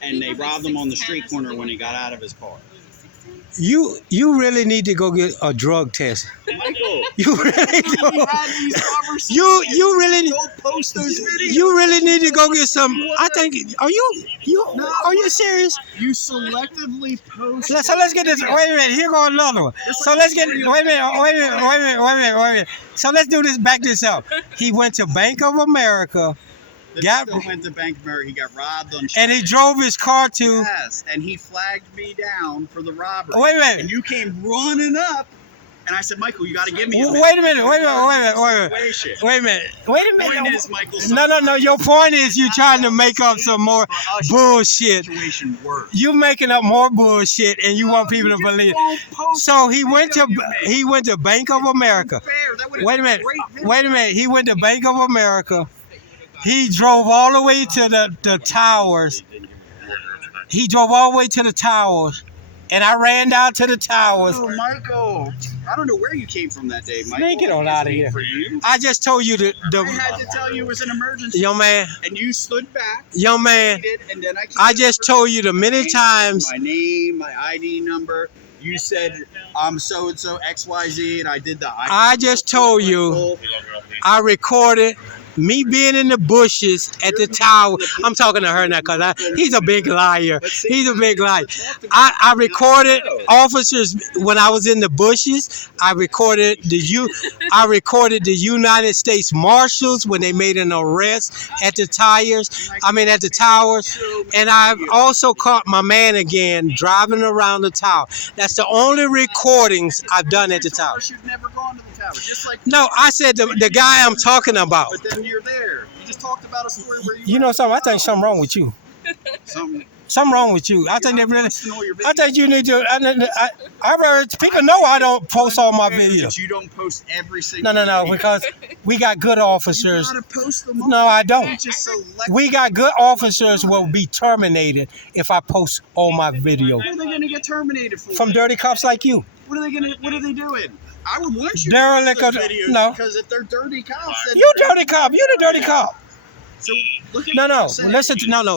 And they robbed him on the street corner when he got out of his car. You really need to go get a drug test. Michael, You really do. we had these conversations. You really Don't post those videos. you really need to go get some. I think. Are you serious? You selectively post. So let's get this. Wait a minute. Here go another one. So let's get. Wait a minute. So let's do this. Back this up. He went to Bank of America. Went to Bank of America. He got robbed on. And he drove his car to. Yes, and he flagged me down for the robbery. Wait a minute. And you came running up, and I said, Michael, you got to give me. Wait a minute. Wait a Point is, Michael, No. Your point is you trying to make up some more bullshit. Situation worse. You making up more bullshit, and you want people to believe. So he went to Bank of America. Wait a minute. He went to Bank of America. He drove all the way to the towers. And I ran down to the towers. Oh, Michael, I don't know where you came from that day, Michael. Man, get on out of here. For you. I just told you I had to tell you it was an emergency. young man, And you stood back. young man. And then I just told you the many times. My name, my ID number. You said I'm so and so XYZ, and I did the. I just told you. I recorded me being in the bushes at the tower. I'm talking to her now because he's a big liar. He's a big liar. I recorded officers when I was in the bushes. I recorded the United States Marshals when they made an arrest at the towers. And I've also caught my man again driving around the tower. That's the only recordings I've done at the tower. You've never gone to the tower, just like. No, I said the guy I'm talking about. But then you're there. You just talked about a story where You know something? I think something wrong with you. Something wrong with you. I think I think you need to. I've heard people know I don't post all my videos. You don't post every single. No, because we got good officers. You gotta post them all. No, I don't. Just We got good officers will be terminated if I post all my videos. What are they gonna get terminated for? From dirty cops like you. What are they doing? I would want you Derelict to of- post videos no. because if they're dirty cops, then You dirty cop. You the dirty cop. So look at No. what I'm saying.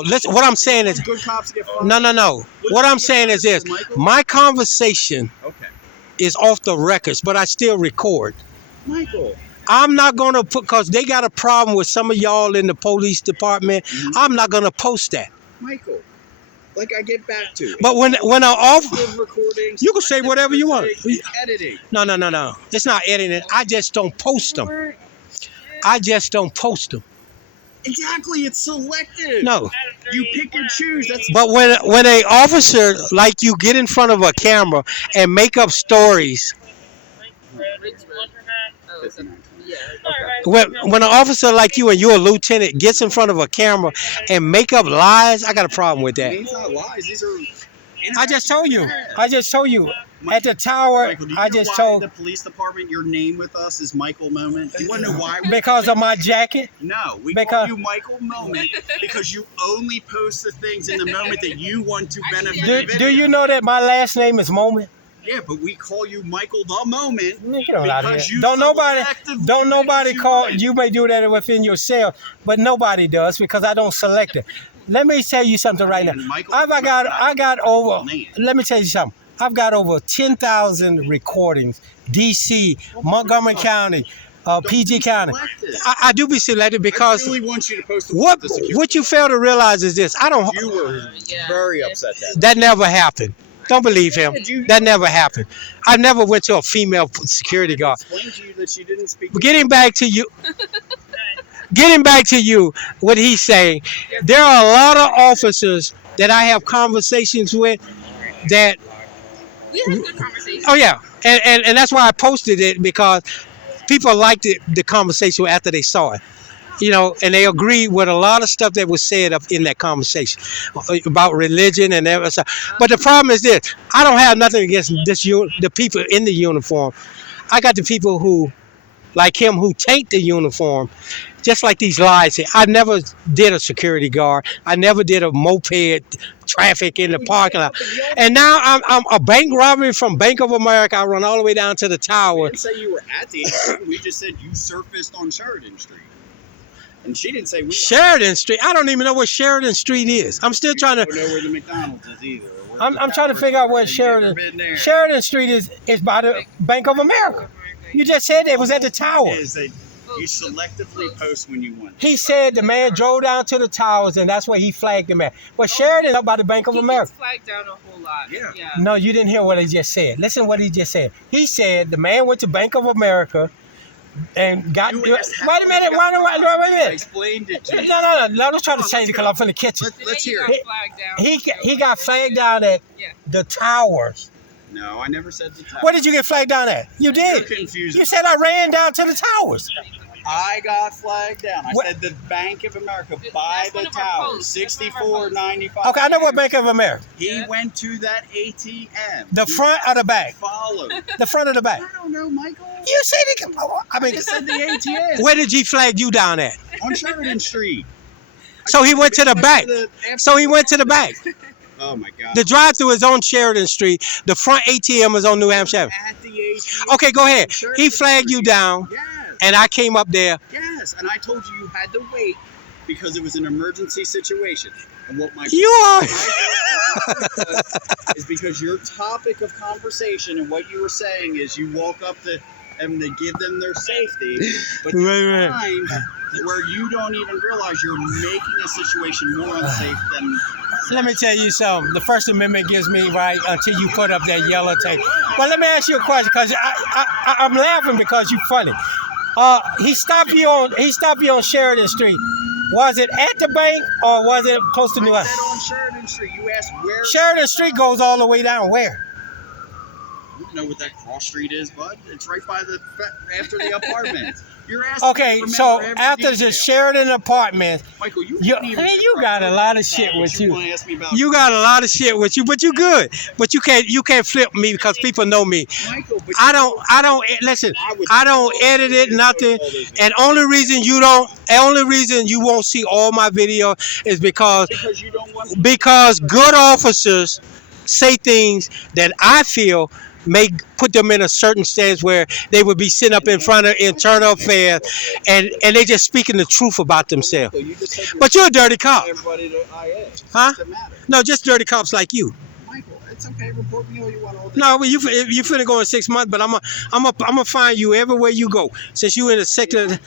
Listen. What I'm saying is. Good cops get fired. No. What I'm saying is this. My conversation Okay, is off the records, but I still record. Michael. I'm not gonna put, because they got a problem with some of y'all in the police department. I'm not gonna post that. Michael, like I get back to. But when an off, Good recordings. you can say whatever you want. Editing. No. It's not editing. I just don't post them. I just don't post them. Exactly, it's selective. No. You pick and choose. That's But when a officer like you get in front of a camera and make up stories, when an officer like you and you're a lieutenant gets in front of a camera and make up lies, I got a problem with that. these are lies. These are. I just told you. At the tower, Michael, do you I know just why told. the police department, your name with us is Michael Moment. You want to know why? Because of my jacket. No, we Because- call you Michael Moment because you only post the things in the moment that you want to benefit. Do, the do you video. know that my last name is Moment? Yeah, but we call you Michael the Moment. Get on out of Because here. you Don't nobody selectively call. choose. You may do that within yourself, but nobody does because I don't select it. Let me tell you something right now. Michael, I got over. name. Let me tell you something. I've got over 10,000 recordings. D.C., Montgomery County, PG County. I do be selected I because really want you to post the what you fail to realize is this. You were very upset that. That never happened. Don't believe him. That never happened. I never went to a female security guard. Explained to you that she didn't speak. But getting back to you, what he's saying, there are a lot of officers that I have conversations with that, We had good conversations. oh yeah, and that's why I posted it, because people liked the conversation after they saw it. You know, and they agree with a lot of stuff that was said up in that conversation about religion and everything. But the problem is this: I don't have nothing against the people in the uniform. I got the people who, like him, who taint the uniform, just like these lies here. I never did a security guard. I never did a moped traffic in the parking lot. And now I'm a bank robbery from Bank of America. I run all the way down to the We tower. didn't say you were at the ATM. We just said you surfaced on Sheridan Street. And she didn't say we Sheridan Street. I don't even know what Sheridan Street is. I'm still trying don't to. know where the McDonald's is either. or where I'm the trying to Towers figure out is. where You've Sheridan. never been there. Sheridan Street is by the Bank of America. You just said it was at the tower. Is that you selectively post when you want. He said the man drove down to the towers and that's where he flagged him at. But Sheridan up by the Bank of He America. gets flagged down a whole lot. Yeah. No, you didn't hear what he just said. Listen to what he just said. He said the man went to Bank of America and got. You Wait asked how a minute. he got Wait a I minute. explained it to you. No. Let's try to change it because I'm from the kitchen. Let's He hear got it. flagged down. He got flagged down at Yeah. the towers. No, I never said the Towers. Where did you get flagged down at? You did. You're confused. You said I ran down to the towers. I got flagged down. I What? said the Bank of America That's by one the of our tower, posts. That's one of our 6495. Okay, I know what Bank of America. He went to that ATM. The front or the back? Followed. The front or the back? I don't know, Michael. You said he could. I mean, I just said the ATM where did he flag you down at? on Sheridan Street. So he went to the back. So he went to the back. Oh my God. The drive-through is on Sheridan Street. The front ATM is on New Hampshire. At the ATM. Okay, go ahead. Sheridan He flagged you Street. down, Yes. and I came up there. Yes, and I told you had to wait because it was an emergency situation. And what my You are. is because your topic of conversation and what you were saying is you walk up to them to give them their safety, but there's Right. times where you don't even realize you're making a situation more unsafe than. Let me tell you something. The First Amendment gives me right until you put up that yellow tape. But let me ask you a question, because I'm laughing because you're funny. He stopped you on Sheridan Street. Was it at the bank or was it close to New I York? said on Sheridan Street. You asked where. Sheridan Street goes all the way down where? You don't know what that cross street is, bud. It's right by the after the apartments. You're asking. Okay, to so remember every after detail. the Sheridan apartments, Michael, you you- can't even man, get you right got a to lot the of shit topic. with you. Want to ask me about you got a lot of shit with you, but you good. But you can't flip me because people know me. Michael, but I don't listen. I don't edit it, nothing. And only reason you won't see all my video is because you don't want. good officers say things that I feel may put them in a certain stance where they would be sitting up in front of internal affairs and they just speaking the truth about themselves. You just said But you're a dirty cop. everybody to IA. Huh? Doesn't matter. No, just dirty cops like you. Michael, it's okay. Report me all you want all day. No, but you finna go in 6 months, but I'm gonna find you everywhere you go. Since you in the sector, Ain't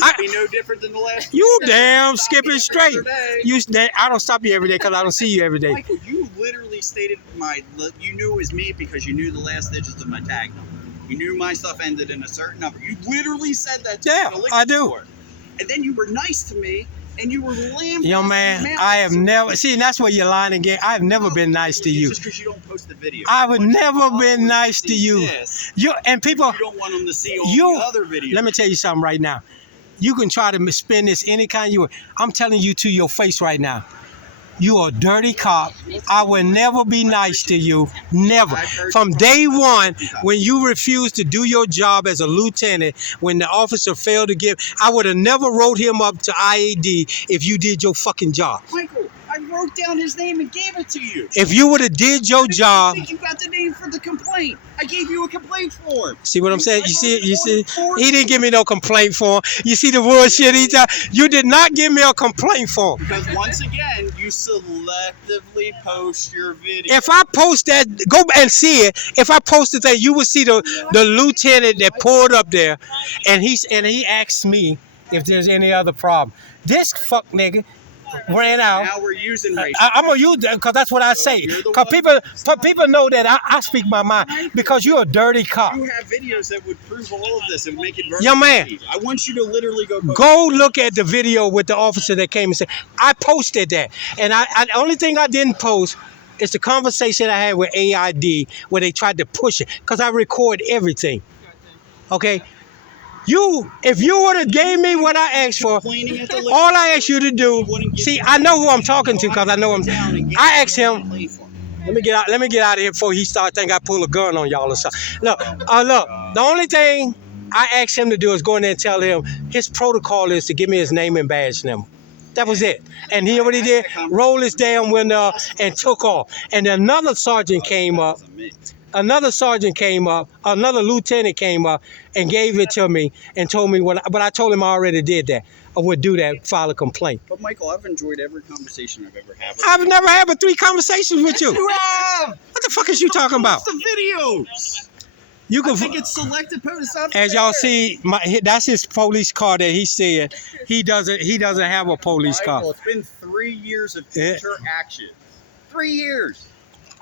gonna be no different than the last. you damn skipping every straight. day. I don't stop you every day because I don't see you every day. Michael, you literally stated you knew it was me because you knew the last digits of my tag number. You knew my stuff ended in a certain number. You literally said that to me Yeah, in a liquor I do. store. And then you were nice to me, and you were lambasting. Young man, I have never see. That's where you're lying again. I have never been nice to you. Just because you don't post the video. I would never been nice to you. This, You and people. you don't want them to see all the other videos. Let me tell you something right now. You can try to spin this any kind you want. I'm telling you to your face right now. You are a dirty cop. I will never be nice to you. Never. From day one, when you refused to do your job as a lieutenant, when the officer failed to give, I would have never wrote him up to IAD if you did your fucking job. Michael, I wrote down his name and gave it to you. If you would have did your job. I think you got the name for the complaint. I gave you a complaint form. See what I'm saying? You see, he didn't give me no complaint form. You see the bullshit he done? You did not give me a complaint form. Because once again, you selectively post your video. If I post that, go and see it. If I posted that, you would see the lieutenant that pulled up there, and he asked me if there's any other problem. This fuck nigga ran out. Now we're using race. I'm gonna use that because that's what I say. Because people know that I speak my mind. Because you're a dirty cop. You have videos that would prove all of this and make it very Young man, easy. I want you to literally go look at the video with the officer that came and said, I posted that. And the only thing I didn't post is the conversation I had with AID where they tried to push it. Because I record everything. Okay? If you would have gave me what I asked for, all I asked you to do, see, I know who I'm talking to because I know him. I asked him, let me get out of here before he start thinking I pull a gun on y'all or something. Look, the only thing I asked him to do is go in there and tell him his protocol is to give me his name and badge number. That was it. And he already did, roll his damn window and took off. And another sergeant came up. Another lieutenant came up and gave it to me and told me but I told him I already did that. I would do that, file a complaint. But Michael, I've enjoyed every conversation I've ever had. I've never had but 3 conversations with you. You have! What the fuck is you talking about? The videos. You can, I think it's selected posts up as y'all see, that's his police car that he said he doesn't have a police car. Michael, it's been 3 years of interaction. 3 years.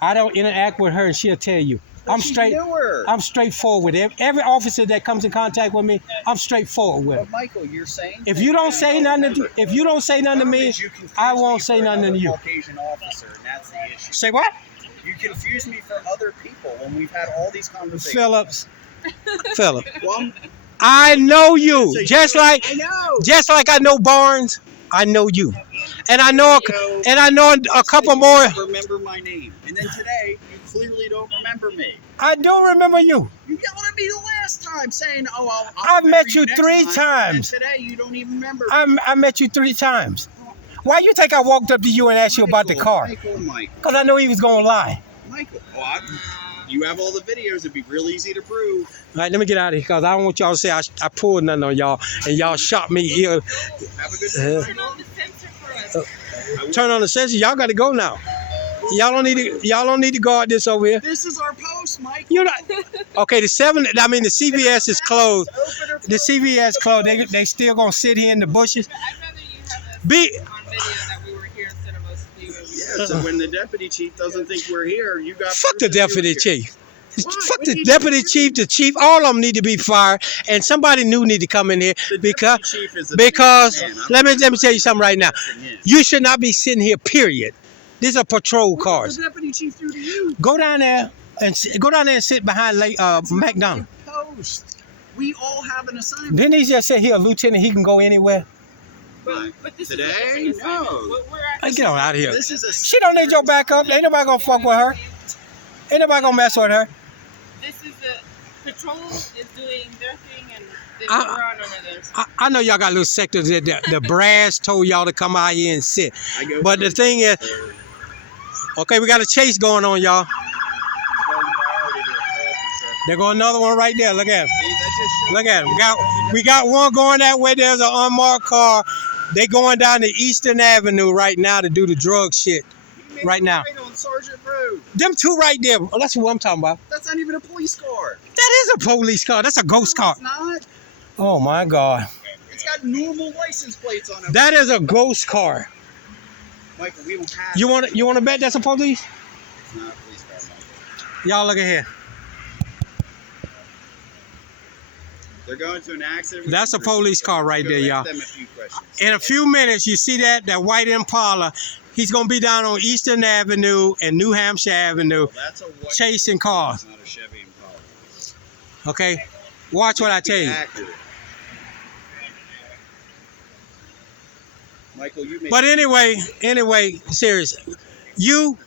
I don't interact with her, and she'll tell you. I'm straightforward with every officer that comes in contact with me. I'm straightforward with. But Michael, you're saying if you don't say nothing to me, I won't say nothing to you. Caucasian officer, and that's the issue. Say what? You confuse me for other people when we've had all these conversations. Philip. Well, I know you, just like I know. Just like I know Barnes. I know you, and I know a couple more. Remember my name, and then today you clearly don't remember me. I don't remember you. You yelled at me the last time, saying, "Oh, I've met you 3 times." And today you don't even remember. I met you 3 times. Why you think I walked up to you and asked you about the car? Because I know he was gonna lie. Michael, you have all the videos. It'd be real easy to prove. All right, let me get out of here because I don't want y'all to say I pulled nothing on y'all and y'all shot me here. Have a good day. Turn on the sensor for us. Turn on the sensor. Y'all got to go now. Y'all don't need to guard this over here. This is our post, Mike. You not okay? The CVS is closed. The CVS closed. They still gonna sit here in the bushes. I'd rather you have us on video that we were here instead of us leaving. Yeah, so when the deputy chief doesn't think we're here, you got. Fuck the deputy chief. Fuck the deputy chief, the chief. All of them need to be fired, and somebody new need to come in here because let me tell you something right now. You should not be sitting here. Period. These are patrol cars. What does the deputy chief do to you? Go down there and sit behind McDonald. Post. We all have an assignment. Didn't he just say he a lieutenant? He can go anywhere. But this Today? Is No. Get on out of here. This is She don't need your backup. Ain't nobody gonna fuck with her. Ain't nobody gonna mess with her. This is patrol is doing their thing, and we're on another. I know y'all got little sectors that the brass told y'all to come out here and sit. But the thing is, okay, we got a chase going on, y'all. There go another one right there. Look at him. Look at him. We got one going that way. There's an unmarked car. They going down to Eastern Avenue right now to do the drug shit. Right now. On Sergeant Road. Them two right there. Oh, that's what I'm talking about. That's not even a police car. That is a police car. That's a ghost car. It's not. Oh my God. It's got normal license plates on it. That is a ghost car. Michael, we don't have. You want to bet that's a police? It's not a police car, Michael. Y'all look at here. They're going to an accident. That's a police car right there, y'all. Them a few questions. In a few minutes, you see that white Impala. He's gonna be down on Eastern Avenue and New Hampshire Avenue, That's a white chasing cars. It's not a Chevy Impala. Okay, watch what I tell you. Accurate. Michael, you made. But anyway, serious. You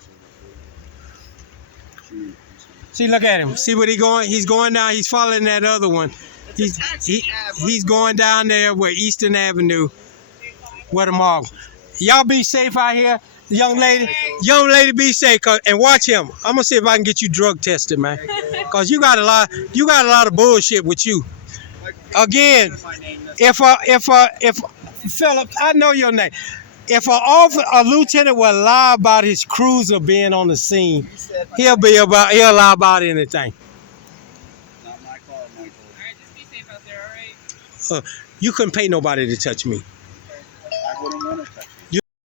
see, look at him. See what he going? He's going down. He's following that other one. He's going down there where Eastern Avenue, where the mall. Y'all be safe out here, young lady. Young lady, be safe. And watch him. I'm gonna see if I can get you drug tested, man. Cause you got a lot of bullshit with you. Again, if Philip, I know your name. If a lieutenant will lie about his cruiser being on the scene, he'll lie about anything. Not my car, Michael. All right, just be safe out there, all right? You couldn't pay nobody to touch me.